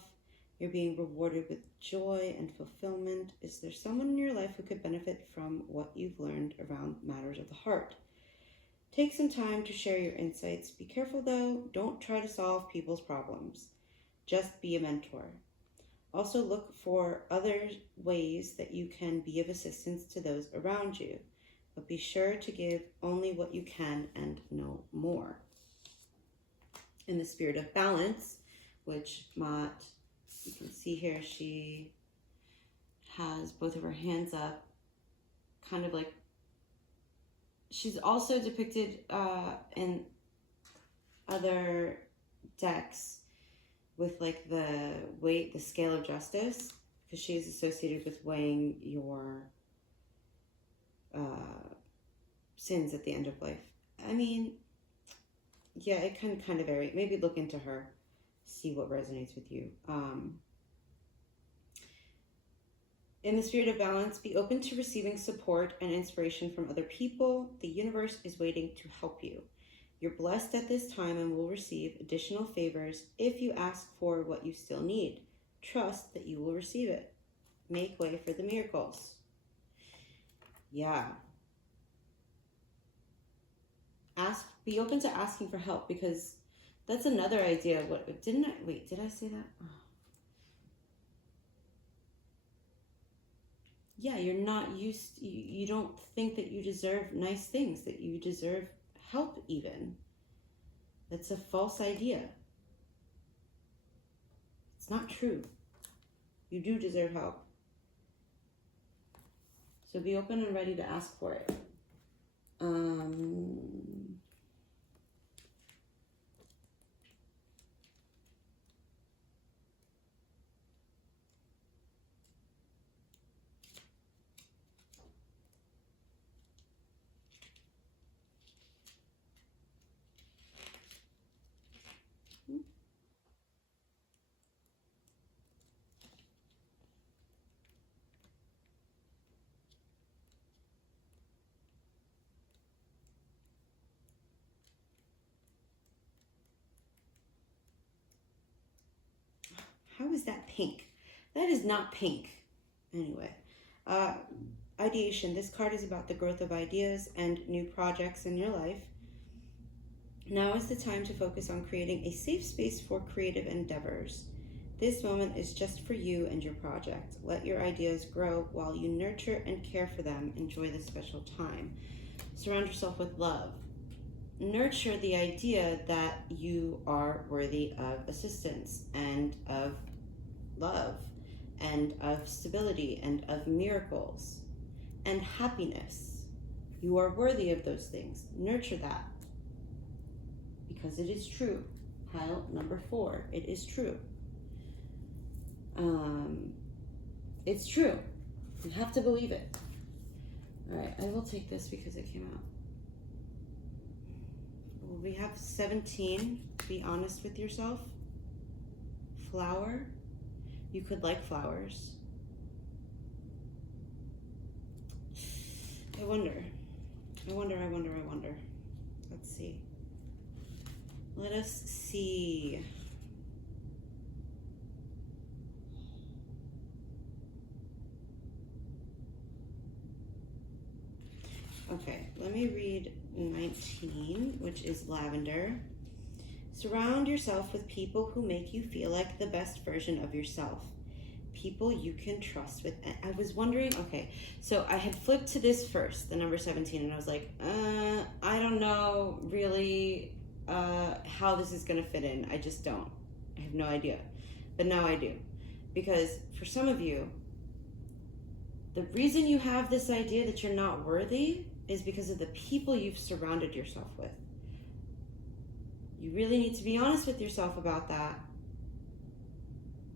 You're being rewarded with joy and fulfillment. Is there someone in your life who could benefit from what you've learned around matters of the heart? Take some time to share your insights. Be careful though, don't try to solve people's problems. Just be a mentor. Also look for other ways that you can be of assistance to those around you, but be sure to give only what you can and no more. In the spirit of balance, which Mott, you can see here, she has both of her hands up, kind of like, she's also depicted in other decks with like the weight, the scale of justice, because she is associated with weighing your sins at the end of life. I mean, yeah, it can kind of vary. Maybe look into her, see what resonates with you. In the spirit of balance, be open to receiving support and inspiration from other people. The universe is waiting to help you. You're blessed at this time and will receive additional favors if you ask for what you still need. Trust that you will receive it. Make way for the miracles. Yeah. Be open to asking for help, because that's another idea. Did I say that? Oh. Yeah, you're not used, you don't think that you deserve nice things, that you deserve help even. That's a false idea. It's not true. You do deserve help. So be open and ready to ask for it. How is that pink? That is not pink. Anyway, ideation. This card is about the growth of ideas and new projects in your life. Now is the time to focus on creating a safe space for creative endeavors. This moment is just for you and your project. Let your ideas grow while you nurture and care for them. Enjoy this special time. Surround yourself with love. Nurture the idea that you are worthy of assistance and of love and of stability and of miracles and happiness. You are worthy of those things. Nurture that, because it is true. Pile number 4, it is true. It's true. You have to believe it. All right, I will take this because it came out. we have 17. Be honest with yourself. Flower. You could like flowers. I wonder. Let's see. Let us see. Okay, let me read 19, which is lavender. Surround yourself with people who make you feel like the best version of yourself. People you can trust with. I was wondering, okay, so I had flipped to this first, the number 17, and I was like, I don't know really how this is going to fit in. I just don't. I have no idea. But now I do. Because for some of you, the reason you have this idea that you're not worthy is because of the people you've surrounded yourself with. You really need to be honest with yourself about that.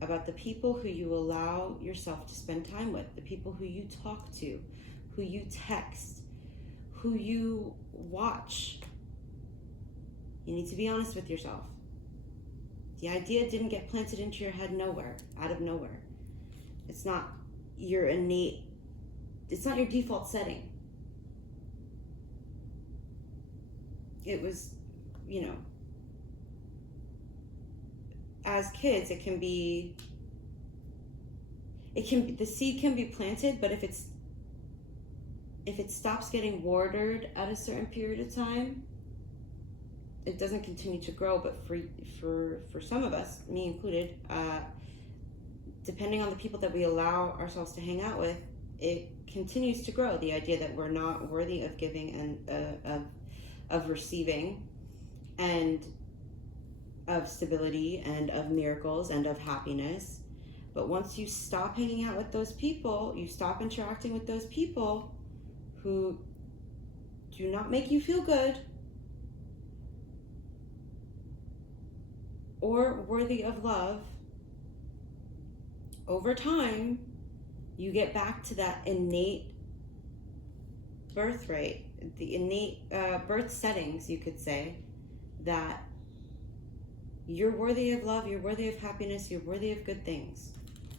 About the people who you allow yourself to spend time with, the people who you talk to, who you text, who you watch. You need to be honest with yourself. The idea didn't get planted into your head out of nowhere. It's not your innate, it's not your default setting. It was, as kids, the seed can be planted, but if it stops getting watered at a certain period of time, it doesn't continue to grow. But for some of us, me included, depending on the people that we allow ourselves to hang out with, it continues to grow. The idea that we're not worthy of giving and of receiving, and of stability, and of miracles, and of happiness. But once you stop hanging out with those people, you stop interacting with those people who do not make you feel good or worthy of love, over time, you get back to that innate birth rate, the innate birth settings, you could say, that you're worthy of love, you're worthy of happiness, you're worthy of good things,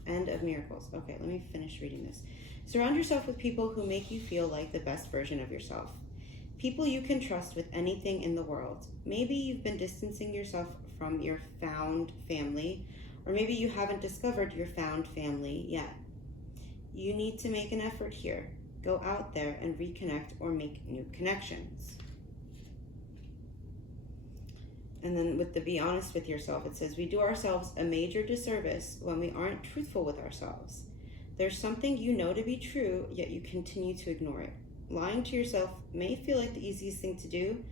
and of miracles. Okay, let me finish reading this. Surround yourself with people who make you feel like the best version of yourself. People you can trust with anything in the world. Maybe you've been distancing yourself from your found family, or maybe you haven't discovered your found family yet. You need to make an effort here. Go out there and reconnect or make new connections. And then with the be honest with yourself, it says, we do ourselves a major disservice when we aren't truthful with ourselves. There's something you know to be true, yet you continue to ignore it. Lying to yourself may feel like the easiest thing to do,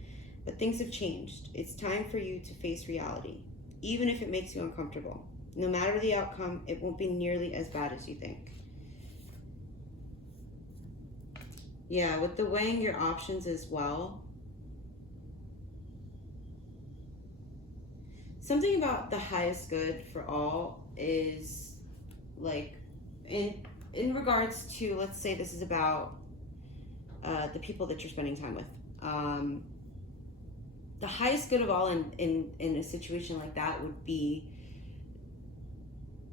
but things have changed. It's time for you to face reality, even if it makes you uncomfortable. No matter the outcome, it won't be nearly as bad as you think. Yeah, with the weighing your options as well. Something about the highest good for all is, like, in regards to, let's say this is about the people that you're spending time with. The highest good of all in a situation like that would be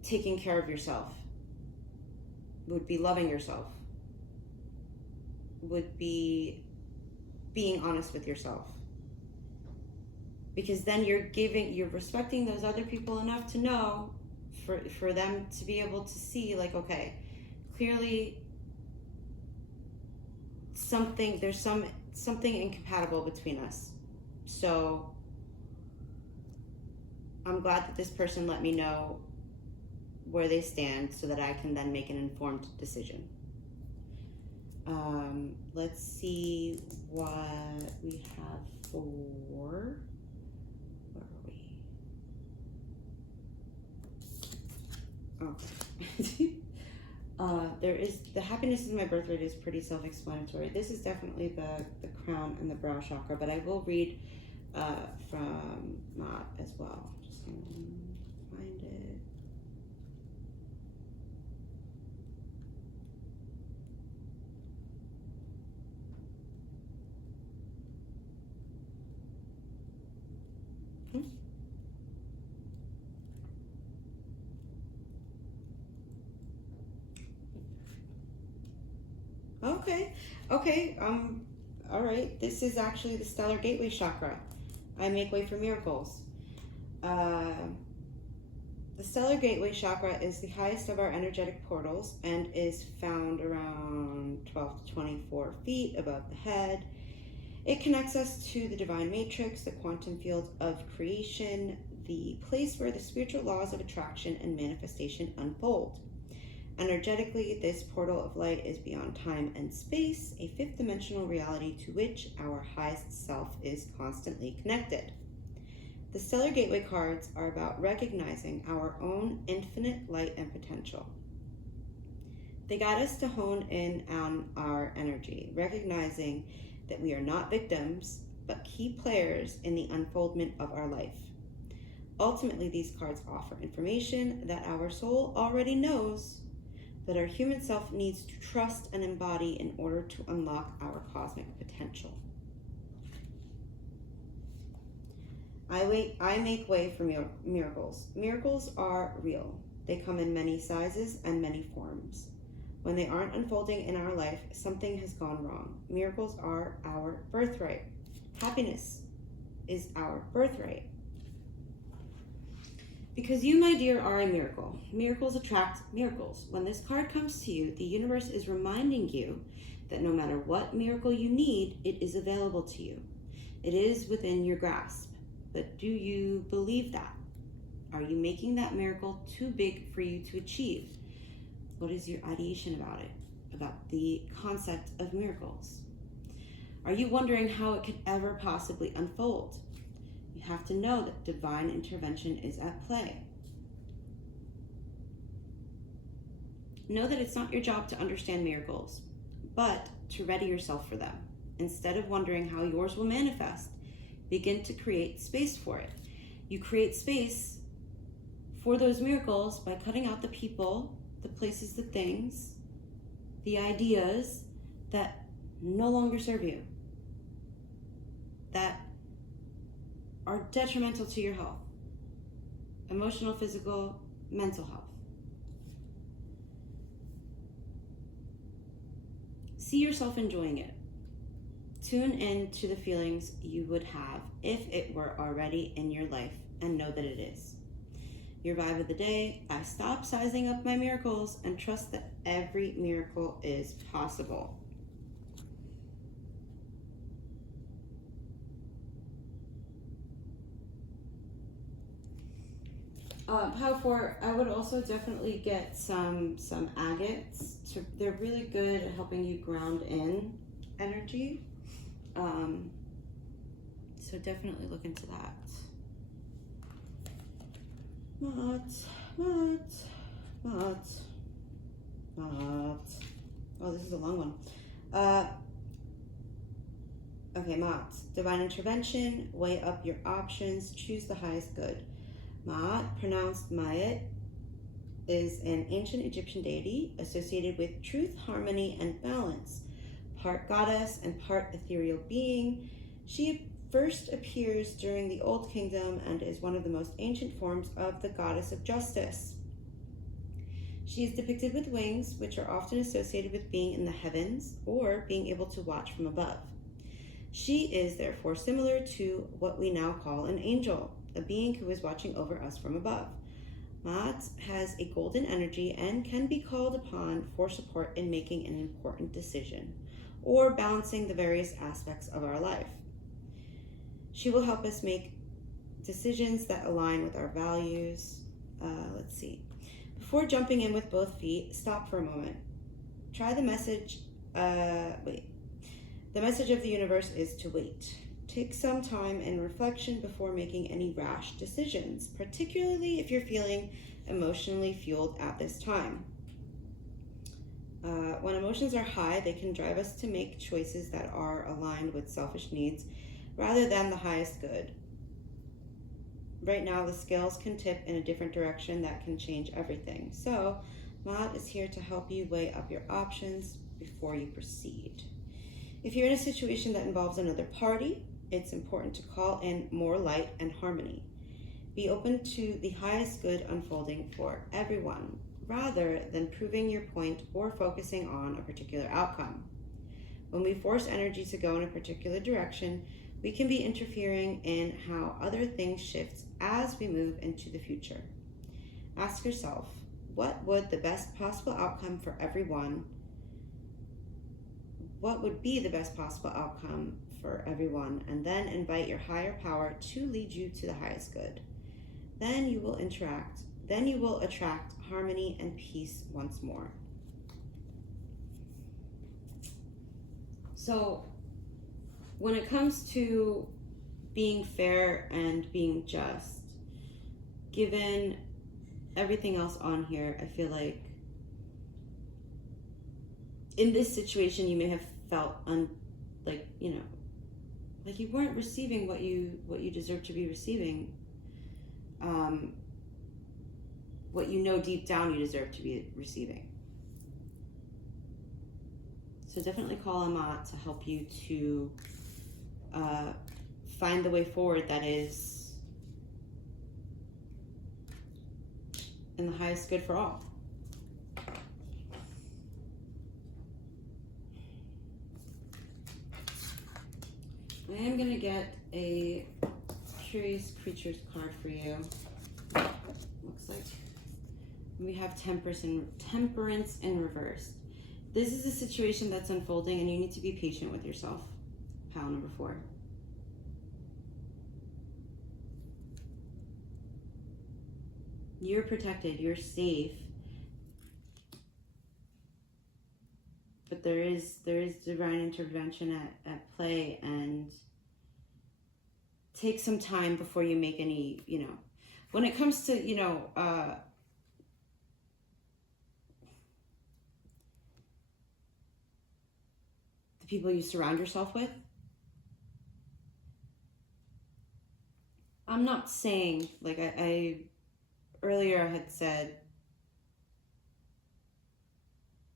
taking care of yourself, would be loving yourself, would be being honest with yourself. Because then you're respecting those other people enough to know, for them to be able to see, like, okay, clearly there's something incompatible between us. So I'm glad that this person let me know where they stand so that I can then make an informed decision. Let's see what we have for, where are we? Okay. There is, the happiness is my birth rate is pretty self-explanatory. This is definitely the crown and the brow chakra, but I will read from Mott as well. Just gonna find it. Okay. Okay. All right. This is actually the stellar gateway chakra. I make way for miracles. The stellar gateway chakra is the highest of our energetic portals and is found around 12 to 24 feet above the head. It connects us to the divine matrix, the quantum field of creation, the place where the spiritual laws of attraction and manifestation unfold. Energetically, this portal of light is beyond time and space, a fifth dimensional reality to which our highest self is constantly connected. The Stellar Gateway cards are about recognizing our own infinite light and potential. They guide us to hone in on our energy, recognizing that we are not victims, but key players in the unfoldment of our life. Ultimately, these cards offer information that our soul already knows, but our human self needs to trust and embody in order to unlock our cosmic potential. I make way for miracles. Miracles are real. They come in many sizes and many forms. When they aren't unfolding in our life, something has gone wrong. Miracles are our birthright. Happiness is our birthright. Because you, my dear, are a miracle. Miracles attract miracles. When this card comes to you, the universe is reminding you that no matter what miracle you need, it is available to you. It is within your grasp. But do you believe that? Are you making that miracle too big for you to achieve? What is your ideation about it, about the concept of miracles? Are you wondering how it could ever possibly unfold? You have to know that divine intervention is at play. Know that it's not your job to understand miracles, but to ready yourself for them. Instead of wondering how yours will manifest, begin to create space for it. You create space for those miracles by cutting out the people, the places, the things, the ideas that no longer serve you, that are detrimental to your health, emotional, physical, mental health. See yourself enjoying it. Tune in to the feelings you would have if it were already in your life, and know that it is. Your vibe of the day: I stop sizing up my miracles and trust that every miracle is possible. Power 4, I would also definitely get some agates. They're really good at helping you ground in energy. So definitely look into that. Mott. Oh, this is a long one. Okay, Mott. Divine intervention, weigh up your options, choose the highest good. Ma'at, pronounced Ma'at, is an ancient Egyptian deity associated with truth, harmony, and balance. Part goddess and part ethereal being, she first appears during the Old Kingdom and is one of the most ancient forms of the goddess of justice. She is depicted with wings, which are often associated with being in the heavens or being able to watch from above. She is therefore similar to what we now call an angel, a being who is watching over us from above. Ma'at has a golden energy and can be called upon for support in making an important decision or balancing the various aspects of our life. She will help us make decisions that align with our values. Let's see. Before jumping in with both feet, stop for a moment. Try the message. The message of the universe is to wait. Take some time and reflection before making any rash decisions, particularly if you're feeling emotionally fueled at this time. When emotions are high, they can drive us to make choices that are aligned with selfish needs rather than the highest good. Right now, the scales can tip in a different direction that can change everything. So, Ma'at is here to help you weigh up your options before you proceed. If you're in a situation that involves another party, it's important to call in more light and harmony. Be open to the highest good unfolding for everyone, rather than proving your point or focusing on a particular outcome. When we force energy to go in a particular direction, we can be interfering in how other things shift as we move into the future. Ask yourself, what would the best possible outcome for everyone? What would be the best possible outcome for everyone? And then invite your higher power to lead you to the highest good. Then you will attract harmony and peace once more. So when it comes to being fair and being just, given everything else on here, I feel like in this situation you may have felt like you weren't receiving what you deserve to be receiving, what you know deep down you deserve to be receiving. So definitely call Amat to help you to find the way forward that is in the highest good for all. I am going to get a Curious Creatures card for you. Looks like we have Temperance in reverse. This is a situation that's unfolding and you need to be patient with yourself. Pile number 4. You're protected, you're safe. But there is divine intervention at play, and take some time before you make any, when it comes to, the people you surround yourself with. I'm not saying, like I earlier I had said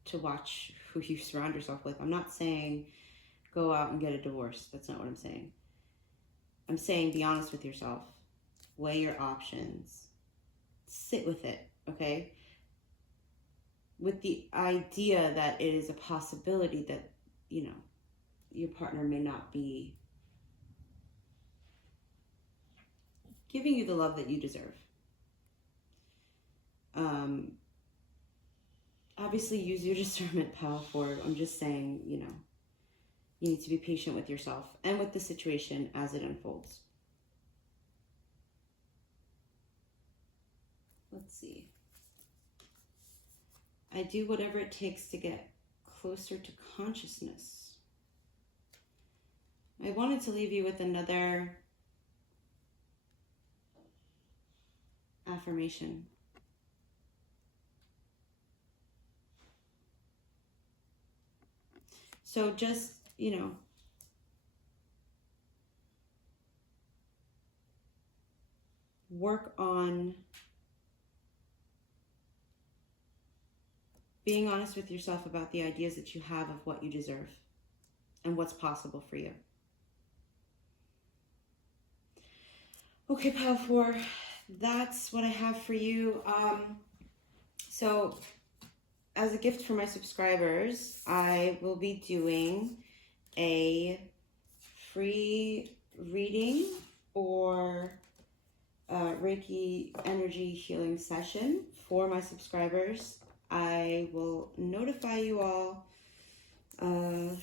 to watch who you surround yourself with. I'm not saying go out and get a divorce. That's not what I'm saying. I'm saying be honest with yourself. Weigh your options. Sit with it, okay? With the idea that it is a possibility that, your partner may not be giving you the love that you deserve. Obviously use your discernment power for it. I'm just saying, you need to be patient with yourself and with the situation as it unfolds. Let's see. I do whatever it takes to get closer to consciousness. I wanted to leave you with another affirmation. So just, work on being honest with yourself about the ideas that you have of what you deserve and what's possible for you. Okay, Pile 4, that's what I have for you. So as a gift for my subscribers, I will be doing a free reading or Reiki energy healing session for my subscribers. I will notify you all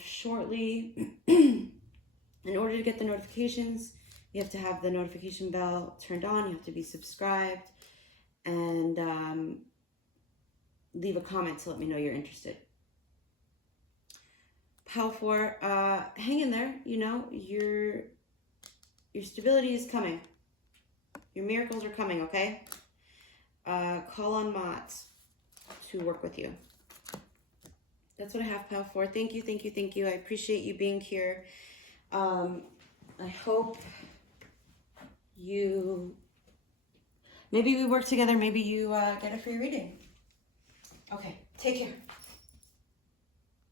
shortly. In order to get the notifications, you have to have the notification bell turned on. You have to be subscribed and leave a comment to let me know you're interested. Pile 4, hang in there. Your stability is coming. Your miracles are coming, okay? Call on Mott to work with you. That's what I have, Pile 4. Thank you, thank you, thank you. I appreciate you being here. I hope maybe we work together. Maybe you get a free reading. Okay, take care.